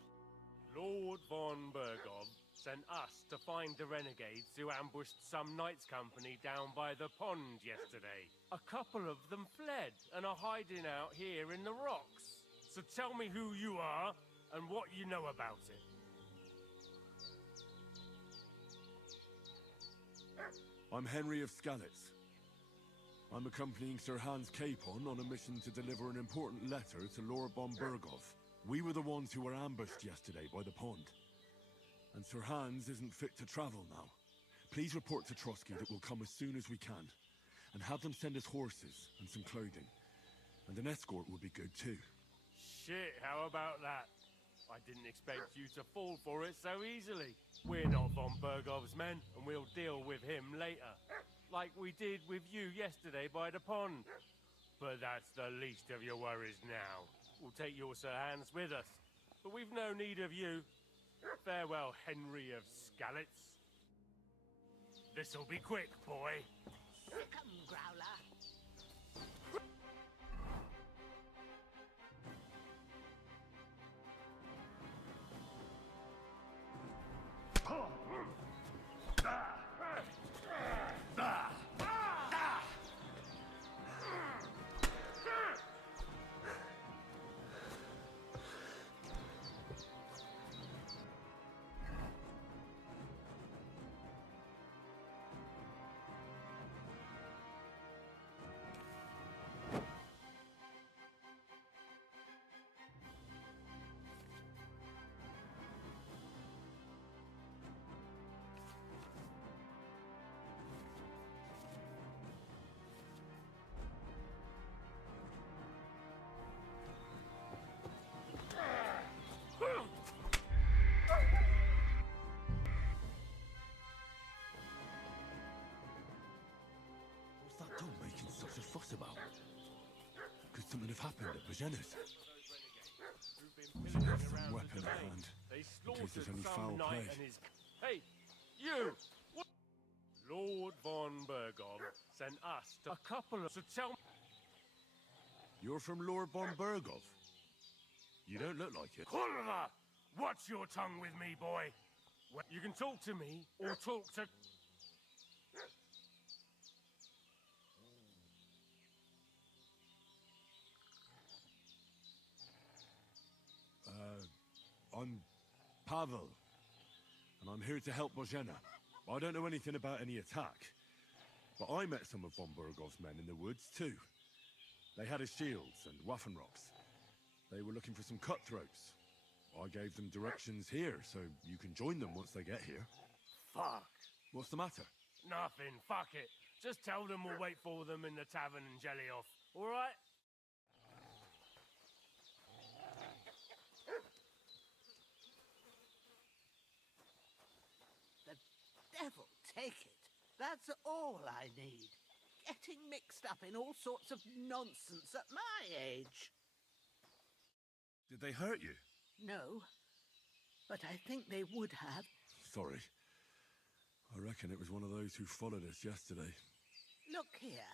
Lord von Bergov sent us to find the renegades who ambushed some knights' company down by the pond yesterday. A couple of them fled and are hiding out here in the rocks. So tell me who you are and what you know about it. I'm Henry of Skalitz. I'm accompanying Sir Hans Capon on a mission to deliver an important letter to Lord von Bergov. We were the ones who were ambushed yesterday by the pond. And Sir Hans isn't fit to travel now. Please report to Trotsky that we'll come as soon as we can. And have them send us horses and some clothing. And an escort would be good too. Shit, how about that? I didn't expect you to fall for it so easily. We're not von Bergov's men, and we'll deal with him later. Like we did with you yesterday by the pond. But that's the least of your worries now. We'll take your Sir Hans with us. But we've no need of you. Farewell, Henry of Skalitz. This'll be quick, boy. Come, Growler. this about? Could something have happened at Bajena's? Who've been Should have pillaging some around weapon the at domain. hand, They in case slaughtered there's any some foul knight play. and his... Hey, you! What? Lord von Bergov sent us to a couple of... So tell me... You're from Lord von Bergov? You don't look like it. Kurva! Watch your tongue with me, boy! You can talk to me, or talk to... I'm Pavel, and I'm here to help Bozhena. I don't know anything about any attack, but I met some of von Bergov's men in the woods, too. They had his shields and Waffenrocks. They were looking for some cutthroats. I gave them directions here, so you can join them once they get here. Fuck. What's the matter? Nothing, fuck it. Just tell them we'll wait for them in the tavern and jelly off, alright? The devil take it. That's all I need. Getting mixed up in all sorts of nonsense at my age. Did they hurt you? No, but I think they would have. Sorry. I reckon it was one of those who followed us yesterday. Look here.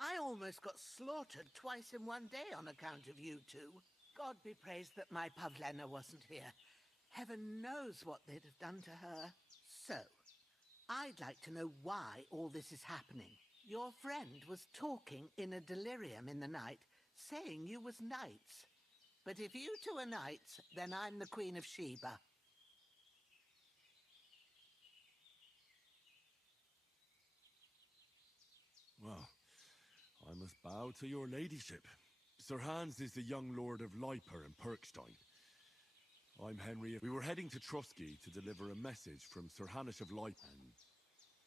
I almost got slaughtered twice in one day on account of you two. God be praised that my Pavlena wasn't here. Heaven knows what they'd have done to her. So, I'd like to know why all this is happening. Your friend was talking in a delirium in the night, saying you was knights. But if you two are knights, then I'm the Queen of Sheba. Well, I must bow to your ladyship. Sir Hans is the young lord of Leiper and Perkstein. I'm Henry. We were heading to Trotsky to deliver a message from Sir Hanish of Leiper, and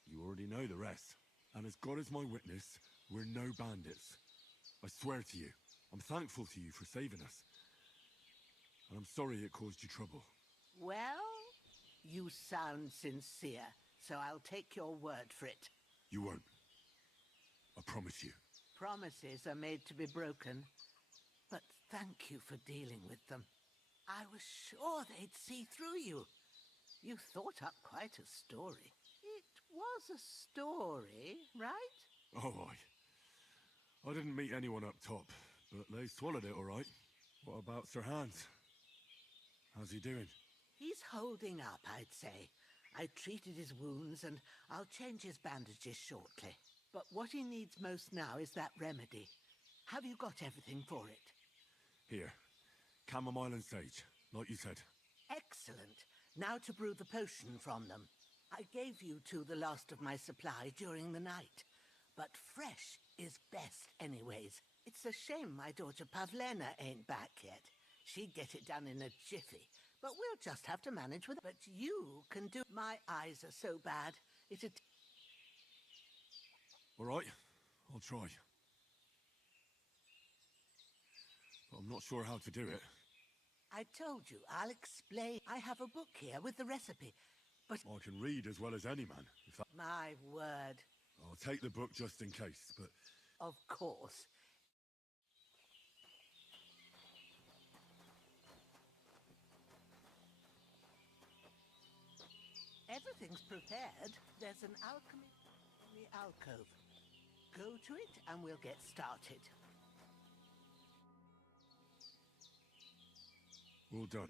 you already know the rest. And as God is my witness, we're no bandits. I swear to you, I'm thankful to you for saving us. And I'm sorry it caused you trouble. Well, you sound sincere, so I'll take your word for it. You won't. I promise you. Promises are made to be broken, but thank you for dealing with them. I was sure they'd see through you. You thought up quite a story. It was a story, right? Oh, I didn't meet anyone up top, but they swallowed it all right. What about Sir Hans? How's he doing? He's holding up, I'd say. I treated his wounds, and I'll change his bandages shortly. But what he needs most now is that remedy. Have you got everything for it? Here. Chamomile and sage, like you said. Excellent. Now to brew the potion from them. I gave you two the last of my supply during the night. But fresh is best anyways. It's a shame my daughter Pavlena ain't back yet. She'd get it done in a jiffy. But we'll just have to manage with it. But you can do... My eyes are so bad. It'd... All right, I'll try. But I'm not sure how to do it. I told you, I'll explain. I have a book here with the recipe, but... I can read as well as any man, if that... My word. I'll take the book just in case, but... Of course. Everything's prepared. There's an alchemy in the alcove. Go to it and we'll get started. All done.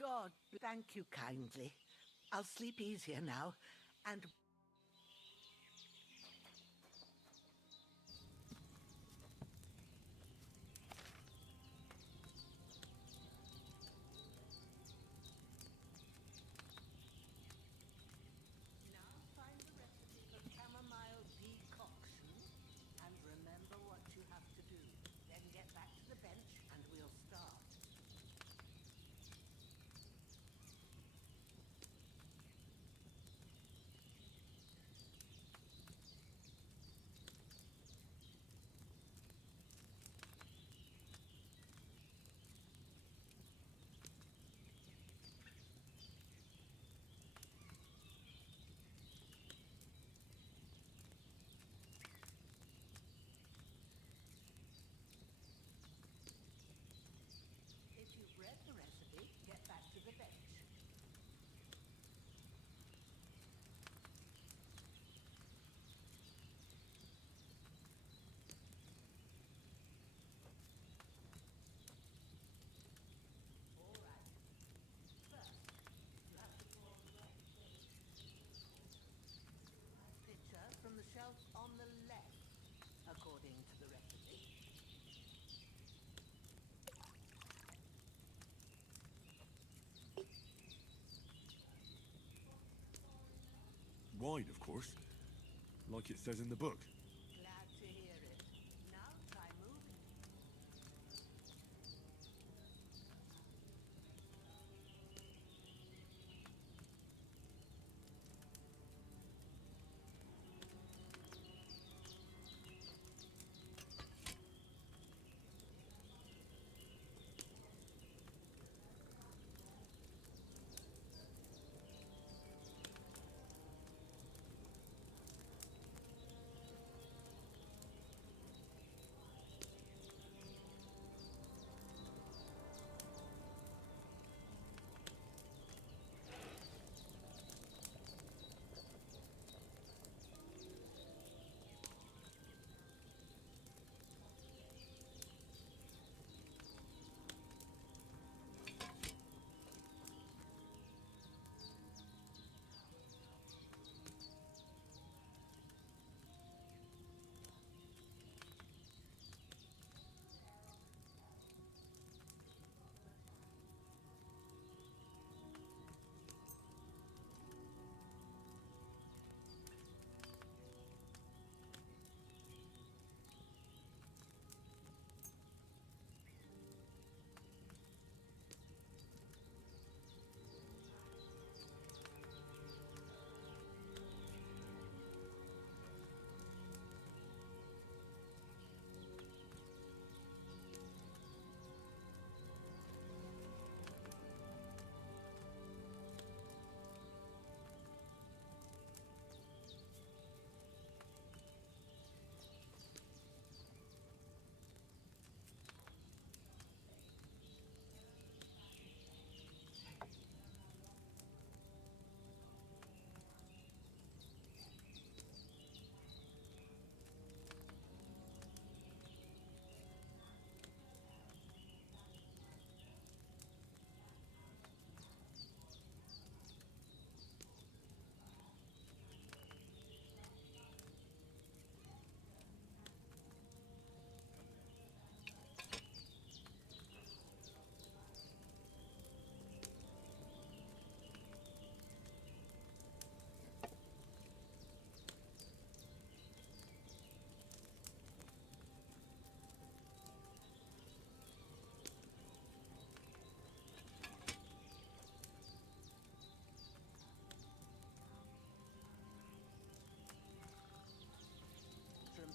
God, thank you kindly. I'll sleep easier now, and... Now find the recipe for chamomile decoction, and remember what you have to do. Then get back to the bench, and we'll start. wide, of course. Like it says in the book. Glad to hear it. Now try moving.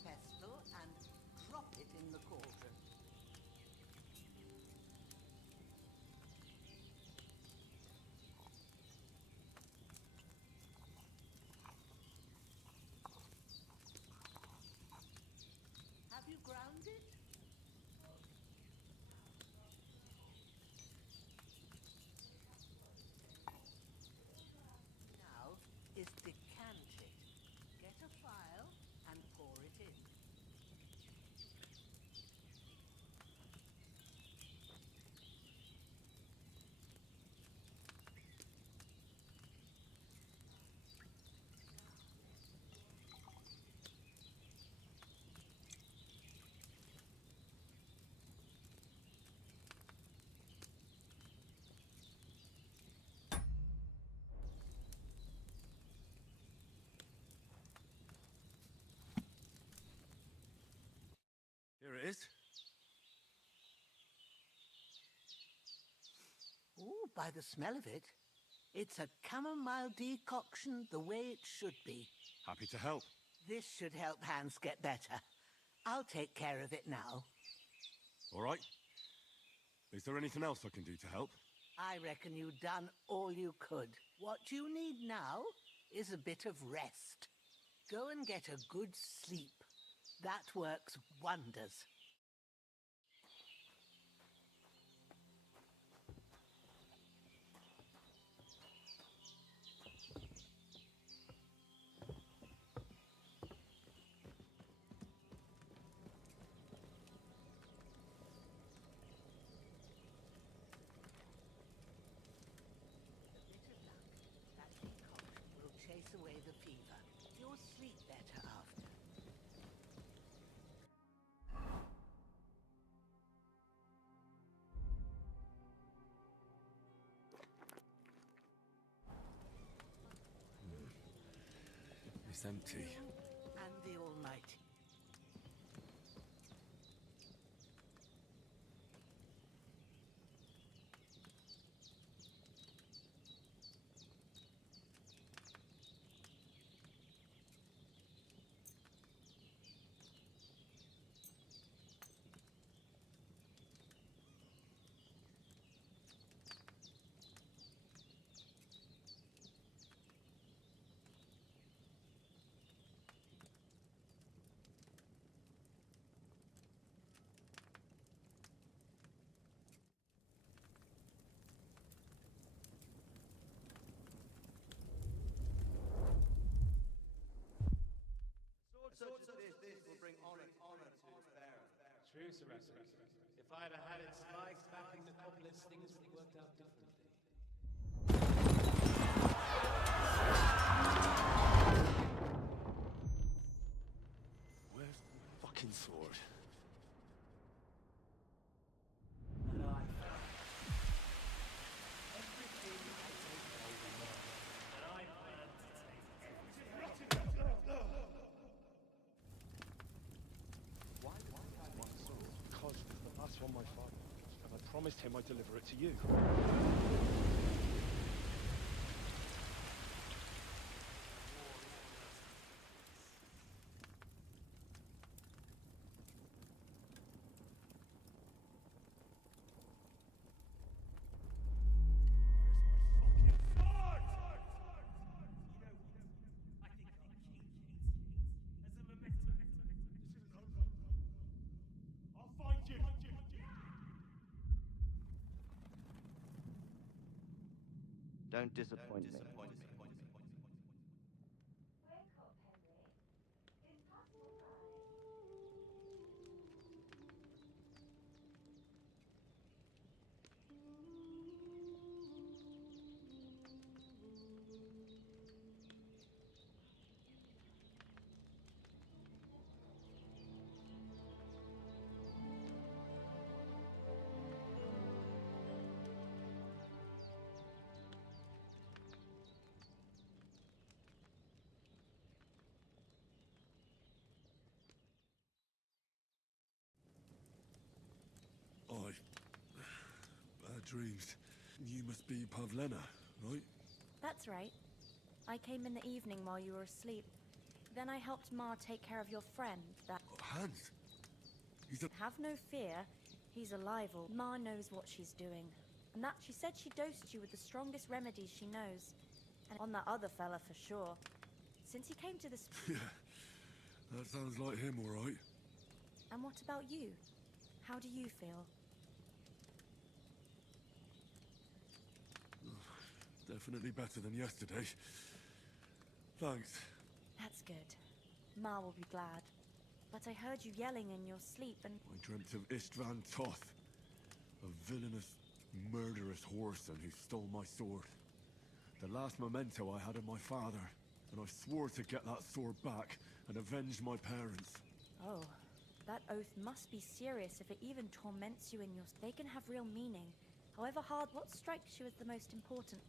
Pestle and drop it in the cauldron. Have you ground it? Now is decant it. Get a file and pour it in. Here it is. Oh, by the smell of it, it's a chamomile decoction the way it should be. Happy to help. This should help Hans get better. I'll take care of it now. All right. Is there anything else I can do to help? I reckon you've done all you could. What you need now is a bit of rest. Go and get a good sleep. That works wonders. Chase away the fever. You'll sleep better after. It's empty. And the Almighty. Such as this will bring honor to its bearer. True, Sir Essex. If I had had its slice back in the couplets, things would have worked out differently. Where's the fucking sword? And I found everything I take over now. And I plan to take it. Why did I have one sword? Because the last one my father lost, and I promised him I'd deliver it to you. Don't disappoint me. Wake up, Henry. It's past midnight. Bad dreams. You must be Pavlena, right? That's right. I came in the evening while you were asleep. Then I helped Ma take care of your friend, that... Hans? He's a... Have no fear. He's alive, or Ma knows what she's doing. And that she said she dosed you with the strongest remedies she knows. And on that other fella for sure. Since he came to this... Yeah, that sounds like him, all right. And what about you? How do you feel? Definitely better than yesterday. Thanks. That's good. Ma will be glad. But I heard you yelling in your sleep and... I dreamt of Istvan Toth, a villainous, murderous whoreson who stole my sword. The last memento I had of my father, and I swore to get that sword back and avenge my parents. Oh, that oath must be serious if it even torments you in your... They can have real meaning. However hard, what strikes you as the most important?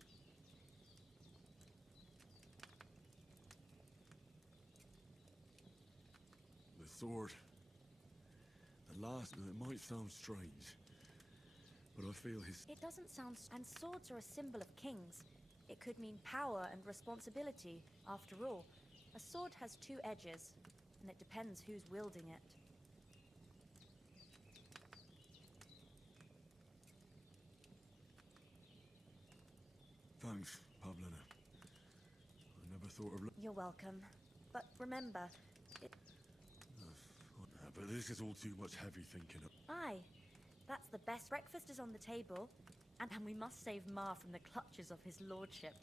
The sword. The last... It might sound strange, but I feel his... It doesn't sound... And swords are a symbol of kings. It could mean power and responsibility. After all, a sword has two edges, and it depends who's wielding it. Thanks, Pavlena. I never thought of... You're welcome. But remember, it... But this is all too much heavy thinking. Aye. That's the best. Breakfast is on the table. And we must save Ma from the clutches of his lordship.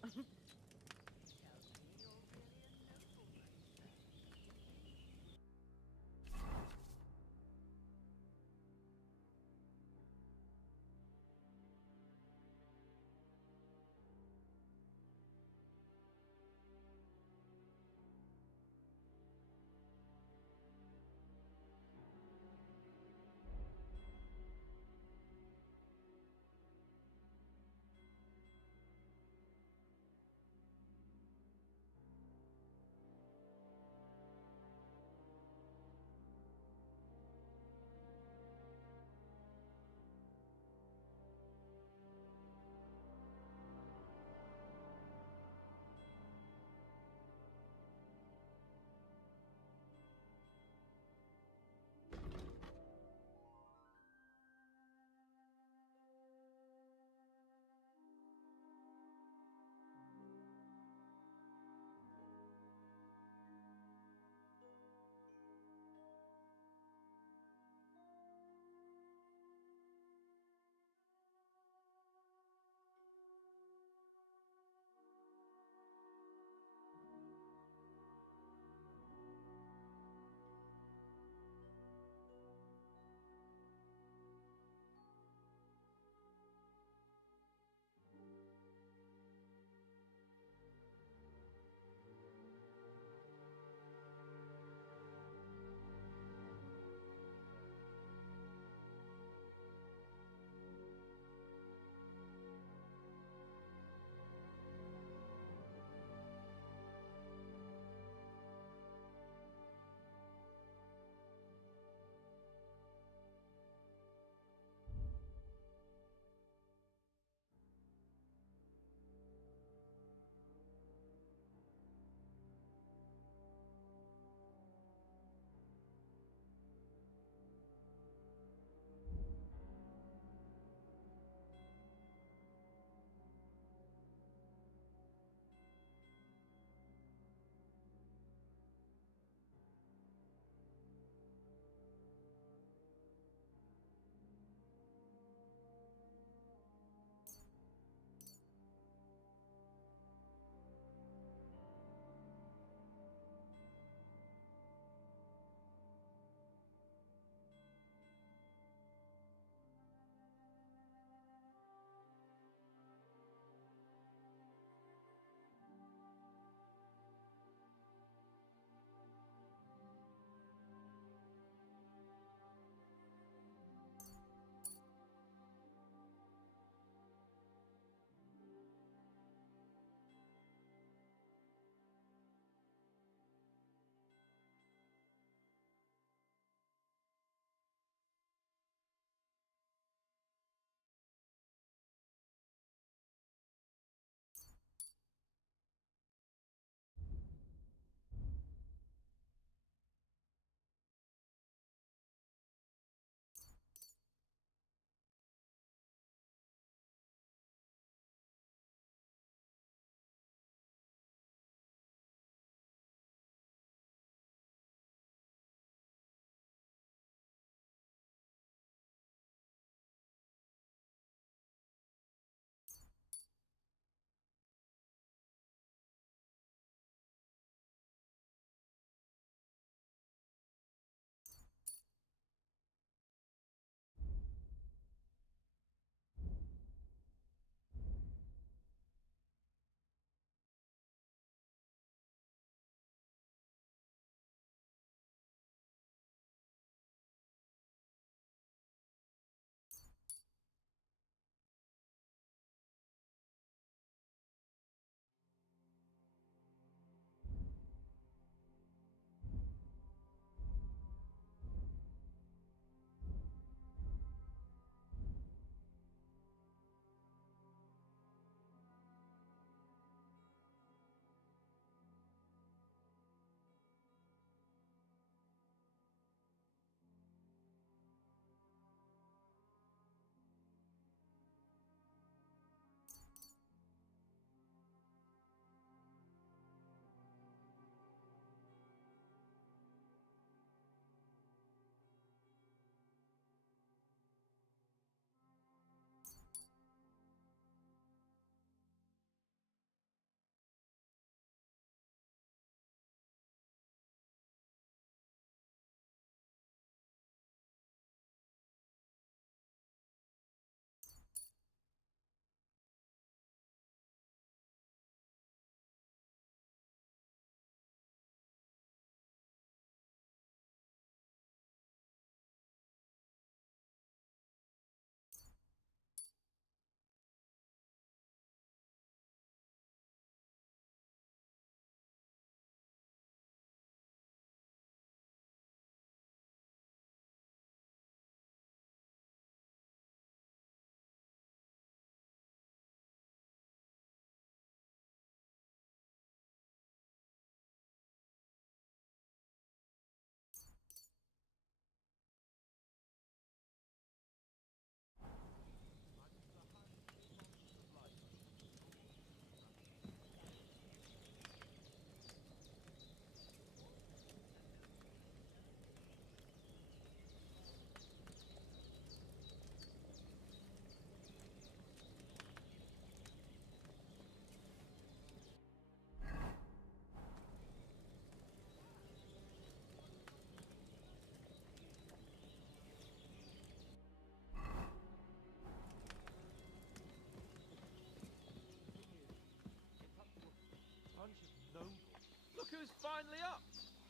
finally up.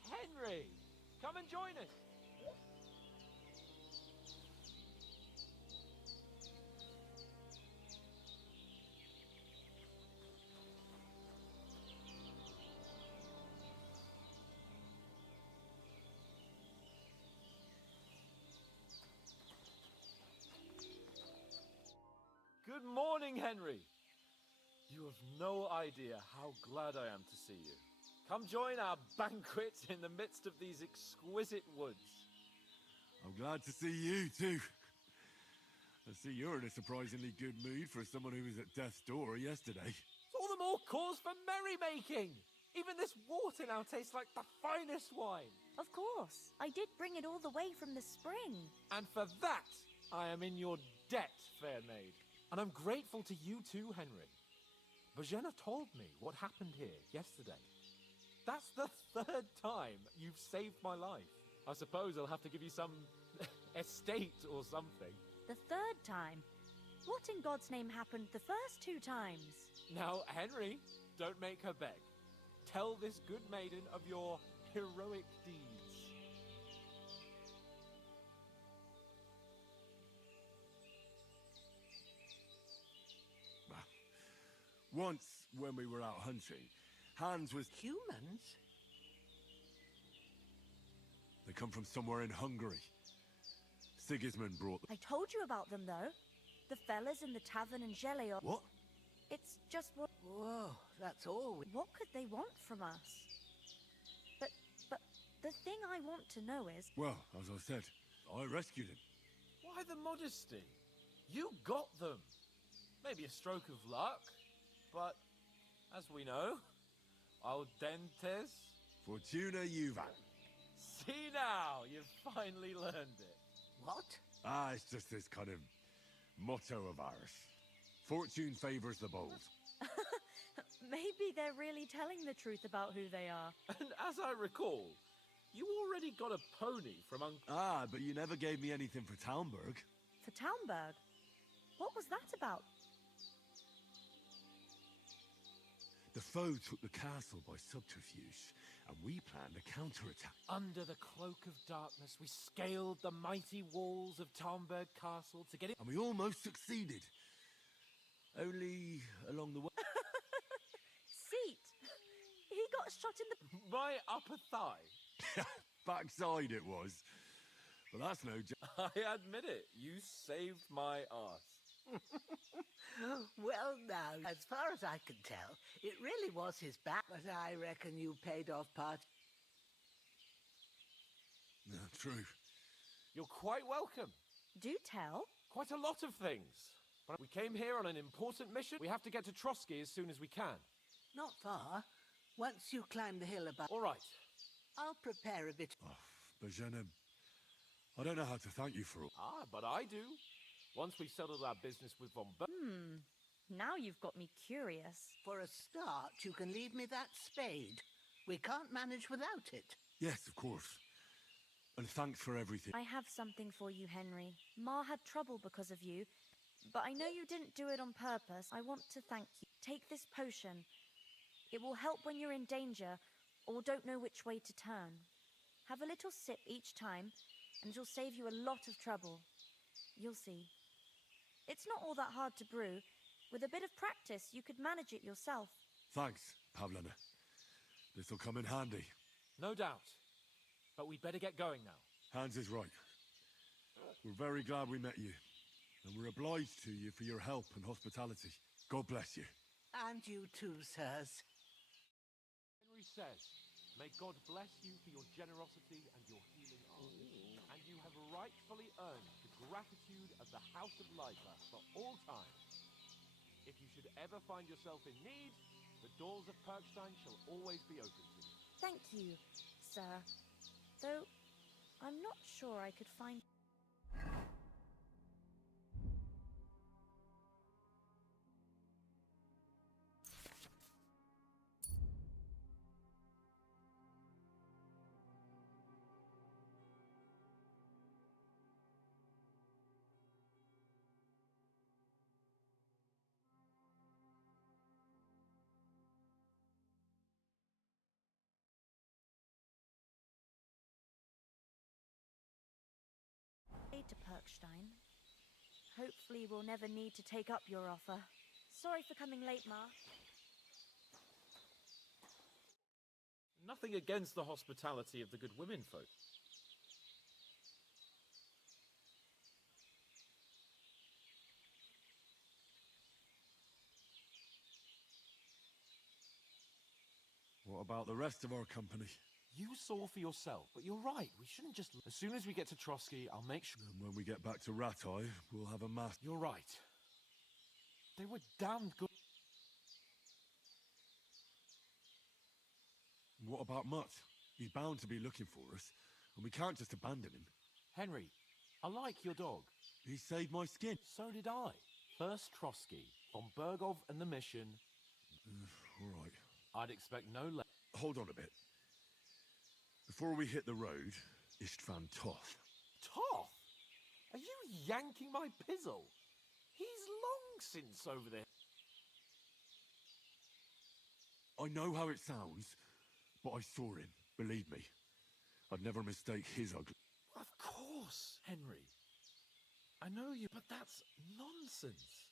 Henry, come and join us. Good morning, Henry. You have no idea how glad I am to see you. Come join our banquet in the midst of these exquisite woods. I'm glad to see you, too. I see you're in a surprisingly good mood for someone who was at death's door yesterday. It's all the more cause for merrymaking. Even this water now tastes like the finest wine. Of course. I did bring it all the way from the spring. And for that, I am in your debt, fair maid. And I'm grateful to you too, Henry. Bojena told me what happened here yesterday. That's the third time you've saved my life. I suppose I'll have to give you some estate or something. The third time? What in God's name happened the first 2 times? Now, Henry, don't make her beg. Tell this good maiden of your heroic deeds. Once, when we were out hunting, Hans was... Humans? They come from somewhere in Hungary. Sigismund brought them. I told you about them, though. The fellas in the tavern in Geleor. What? It's just what... Whoa, that's all we... What could they want from us? But the thing I want to know is... Well, as I said, I rescued him. Why the modesty? You got them. Maybe a stroke of luck, but as we know, al dentes. Fortuna juvat. See now, you've finally learned it. What? It's just this kind of motto of ours. Fortune favors the bold. Maybe they're really telling the truth about who they are. And as I recall, you already got a pony from Uncle... But you never gave me anything for Talmberg. For Talmberg? What was that about? The foe took the castle by subterfuge, and we planned a counterattack. Under the cloak of darkness, we scaled the mighty walls of Talmberg Castle to get it... And we almost succeeded. Only along the way... Seat! He got shot in the... My upper thigh. Backside it was. But that's no joke. I admit it, you saved my arse. Well, now, as far as I can tell, it really was his back. But I reckon you paid off part... No, true. You're quite welcome. Do tell. Quite a lot of things. But we came here on an important mission. We have to get to Trotsky as soon as we can. Not far. Once you climb the hill above... All right. I'll prepare a bit... Oh, Bojena, I don't know how to thank you for all... But I do. Once we've settled our business with Von Ber... Now you've got me curious. For a start, you can leave me that spade. We can't manage without it. Yes, of course. And thanks for everything. I have something for you, Henry. Ma had trouble because of you, but I know you didn't do it on purpose. I want to thank you. Take this potion. It will help when you're in danger or don't know which way to turn. Have a little sip each time, and it'll save you a lot of trouble. You'll see. It's not all that hard to brew. With a bit of practice, you could manage it yourself. Thanks, Pavlena. This'll come in handy. No doubt. But we'd better get going now. Hans is right. We're very glad we met you. And we're obliged to you for your help and hospitality. God bless you. And you too, sirs. Henry says, may God bless you for your generosity and your healing arts. And you have rightfully earned the gratitude of the House of Lifer for all time. If you should ever find yourself in need, the doors of Perkstein shall always be open to you. Thank you, sir. Though, I'm not sure I could find... point to Perkstein. Hopefully we'll never need to take up your offer. Sorry for coming late, Ma. Nothing against the hospitality of the good women folk. What about the rest of our company? You saw for yourself, but you're right. We shouldn't just... As soon as we get to Trotsky, I'll make sure... And when we get back to Ratai, we'll have a mass... You're right. They were damned good. What about Mutt? He's bound to be looking for us, and we can't just abandon him. Henry, I like your dog. He saved my skin. So did I. First Trotsky, von Bergov and the mission. All right. I'd expect no less. Hold on a bit. Before we hit the road, Istvan Toth. Toth? Are you yanking my pizzle? He's long since over there. I know how it sounds, but I saw him, believe me. I'd never mistake his ugly... Of course, Henry. I know you, but that's nonsense.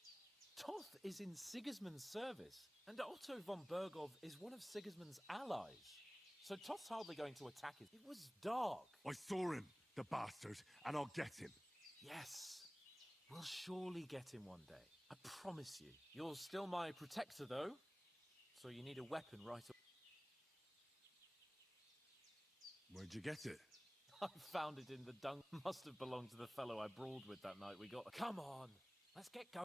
Toth is in Sigismund's service, and Otto von Bergov is one of Sigismund's allies. So Toth's hardly going to attack his... It was dark. I saw him, the bastard, and I'll get him. Yes. We'll surely get him one day. I promise you. You're still my protector, though. So you need a weapon right away. Where'd you get it? I found it in the dung. Must have belonged to the fellow I brawled with that night we got... Come on. Let's get going.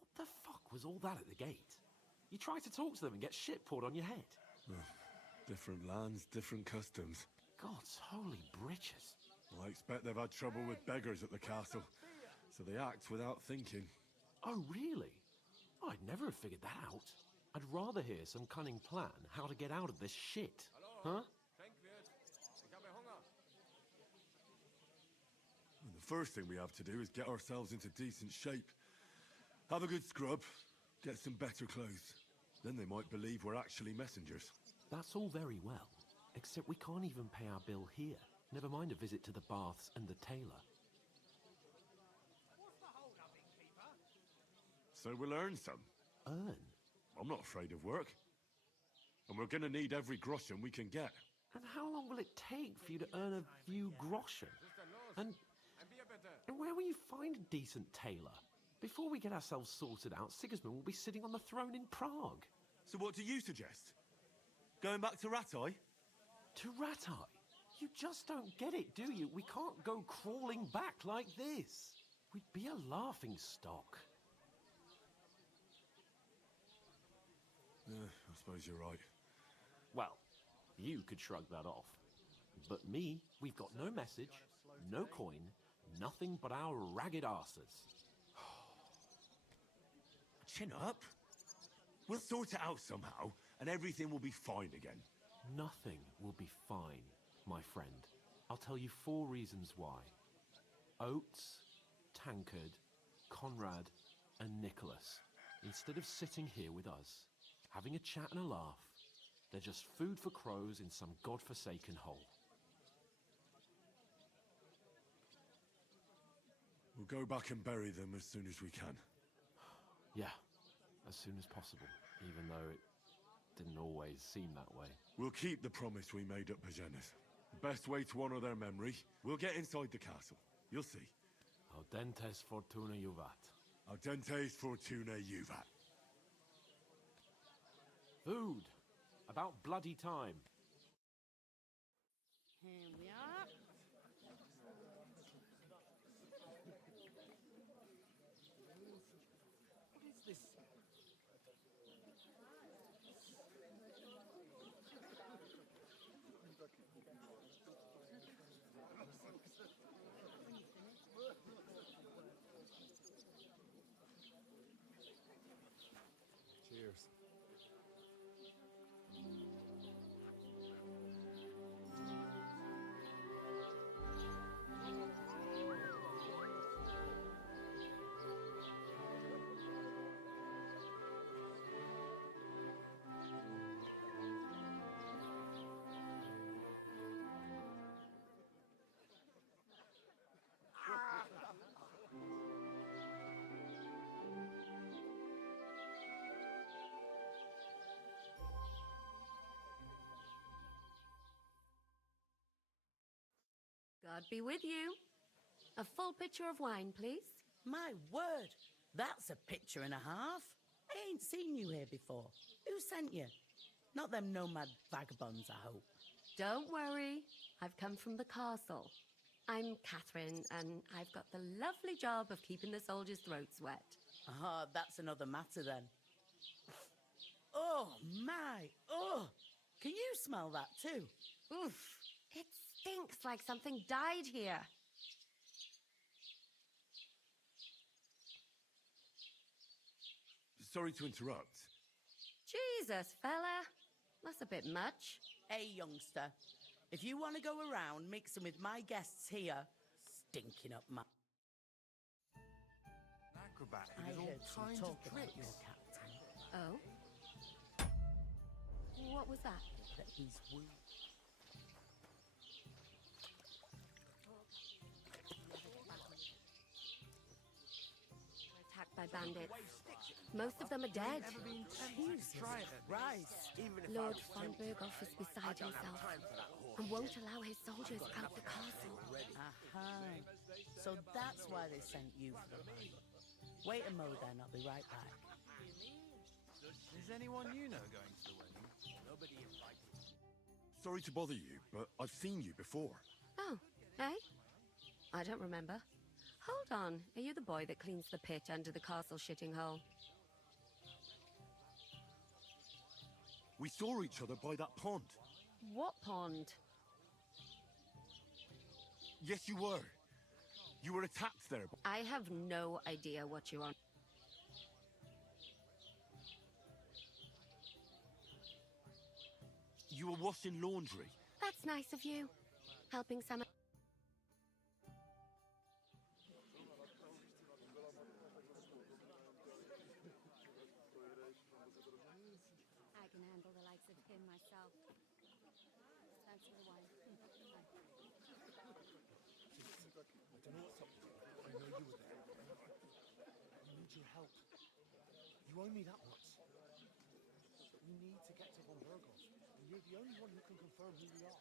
What the fuck was all that at the gate? You tried to talk to them and get shit poured on your head. Different lands, different customs. God's holy britches. I expect they've had trouble with beggars at the castle, so they act without thinking. Oh, really? I'd never have figured that out. I'd rather hear some cunning plan how to get out of this shit. Huh? And the first thing we have to do is get ourselves into decent shape. Have a good scrub, get some better clothes. Then they might believe we're actually messengers. That's all very well, except we can't even pay our bill here. Never mind a visit to the baths and the tailor. So we'll earn some. Earn? I'm not afraid of work. And we're gonna need every groschen we can get. And how long will it take for you to earn a few groschen? And where will you find a decent tailor? Before we get ourselves sorted out, Sigismund will be sitting on the throne in Prague. So what do you suggest? Going back to Ratai? To Ratai? You just don't get it, do you? We can't go crawling back like this. We'd be a laughing stock. I suppose you're right. Well, you could shrug that off. But me, we've got no message, no coin, nothing but our ragged arses. Chin up. We'll sort it out somehow, and everything will be fine again. Nothing will be fine, my friend. I'll tell you 4 reasons why. Oates, Tankard, Conrad, and Nicholas, instead of sitting here with us, having a chat and a laugh, they're just food for crows in some godforsaken hole. We'll go back and bury them as soon as we can. Yeah, as soon as possible, even though it didn't always seem that way. We'll keep the promise we made at Pagenes. The best way to honor their memory, we'll get inside the castle. You'll see. Audentes fortuna juvat. Audentes fortuna juvat. Food. About bloody time. Here we are. What is this? Cheers. God be with you. A full pitcher of wine, please. My word, that's a picture and a half. I ain't seen you here before. Who sent you? Not them nomad vagabonds, I hope. Don't worry, I've come from the castle. I'm Catherine, and I've got the lovely job of keeping the soldiers' throats wet. Ah, that's another matter then. Oh, my, oh! Can you smell that too? Oof. It stinks like something died here. Sorry to interrupt. Jesus, fella. That's a bit much. Hey, youngster. If you want to go around mixing with my guests here, stinking up my... Acrobat, I heard some talk about your captain. Oh? What was that? That he's wounded. Attacked by bandits. Most of them are dead. Jesus Christ. Lord von Berghoff is beside himself and won't allow his soldiers out the castle. Aha. So that's why they sent you for the money. Wait a mo then, I'll be right back. Is anyone you know going to the wedding? Nobody invited. Sorry to bother you, but I've seen you before. Oh, eh? I don't remember. Hold on. Are you the boy that cleans the pit under the castle shitting hole? We saw each other by that pond. What pond? Yes, you were. You were attacked there. I have no idea what you're on. You were washing laundry. That's nice of you. Helping some... I can handle the likes of him myself. Thanks for the wine. I don't know what's up. I know you were there. I need your help. You owe me that much. We need to get to Von Berghoff, and you're the only one who can confirm who we are.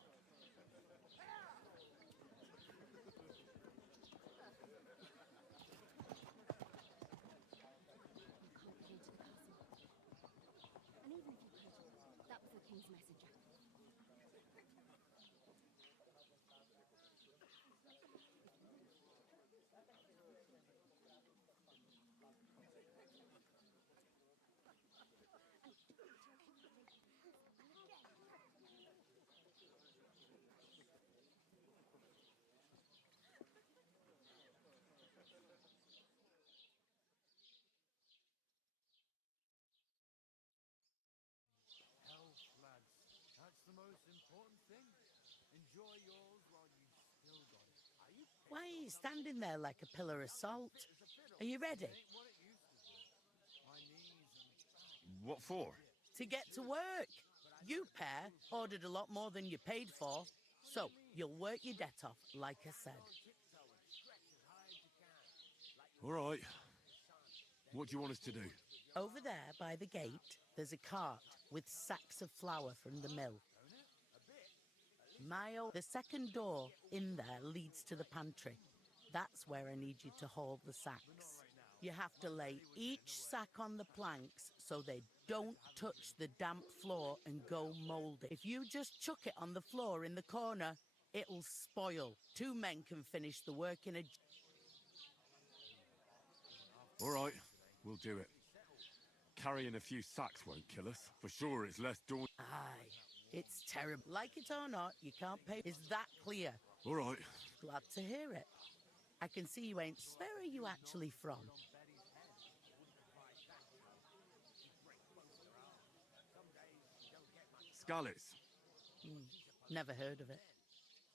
And even if you could, that was the king's messenger. Health, lads. That's the most important thing. Enjoy yours while you've still got it. Why are you standing there like a pillar of salt? Are you ready? Ain't what it used to be. My knees and... What for? To get to work. You pair ordered a lot more than you paid for, so you'll work your debt off, like I said. All right. What do you want us to do? Over there by the gate, there's a cart with sacks of flour from the mill. The second door in there leads to the pantry. That's where I need you to haul the sacks. You have to lay each sack on the planks so they don't touch the damp floor and go mouldy. If you just chuck it on the floor in the corner, it'll spoil. 2 men can finish the work in a... All right, we'll do it. Carrying a few sacks won't kill us. For sure, it's less daunting. Aye, it's terrible. Like it or not, you can't pay. Is that clear? All right. Glad to hear it. I can see you ain't... Where are you actually from? Scallis. Never heard of it.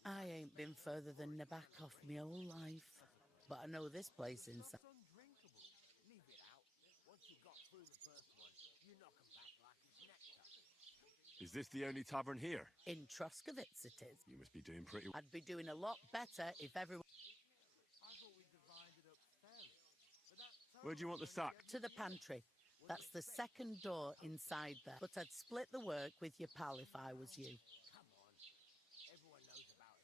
I ain't been further than the back off me whole life. But I know this place inside. Leave it out. Once you got through the first one, you knock 'em back like it's nectar. Is this the only tavern here? In Troskovitz it is. You must be doing pretty well. I'd be doing a lot better if everyone... I thought we divided up fairly. But that... Where do you want the sack? To the pantry. That's the second door inside there. But I'd split the work with your pal if I was you. Come on. Everyone knows about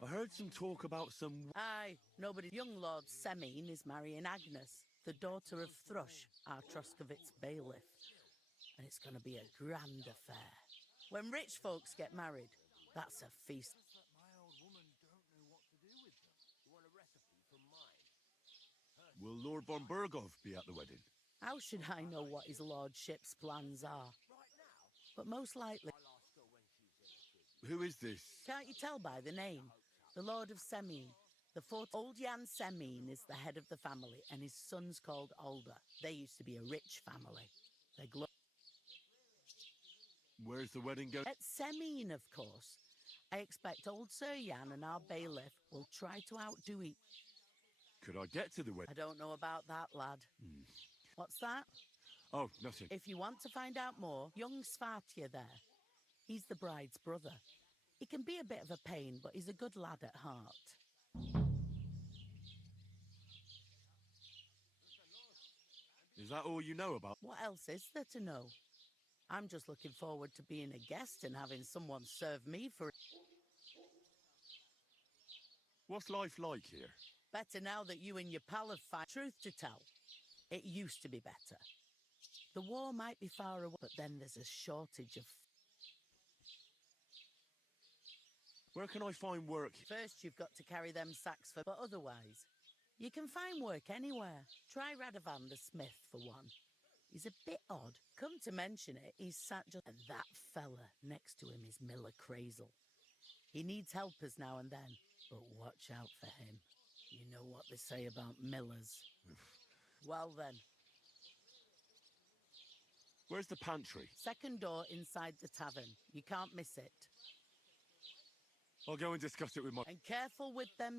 him. I heard some talk about some... Aye, nobody. Young Lord Semine is marrying Agnes, the daughter of Thrush, our Troskovitz bailiff. And it's going to be a grand affair. When rich folks get married, that's a feast. That my old woman don't know what to do with them. You want a recipe from mine? Will Lord von Berghoff be at the wedding? How should I know what his lordship's plans are? Right now? But most likely... My last girl went Who is this? Can't you tell by the name? The Lord of Semine. The fourth old Jan Semine is the head of the family, and his son's called Alder. They used to be a rich family. They're Where's the wedding going? at Semine, of course. I expect old Sir Jan and our bailiff will try to outdo each. Could I get to the wedding? I don't know about that, lad. What's that? Oh, nothing. If you want to find out more, young Svartje there. He's the bride's brother. He can be a bit of a pain, but he's a good lad at heart. Is that all you know about? What else is there to know? I'm just looking forward to being a guest and having someone serve me for... What's life like here? Better now that you and your pal have found... Truth to tell, it used to be better. The war might be far away, but then there's a shortage of... Where can I find work? First, you've got to carry them sacks for... But otherwise, you can find work anywhere. Try Radovan the smith, for one. He's a bit odd. Come to mention it, he's sat just... And that fella next to him is Miller Crazel. He needs helpers now and then, but watch out for him. You know what they say about Millers. Well then. Where's the pantry? Second door inside the tavern. You can't miss it. I'll go and discuss it with my... And careful with them...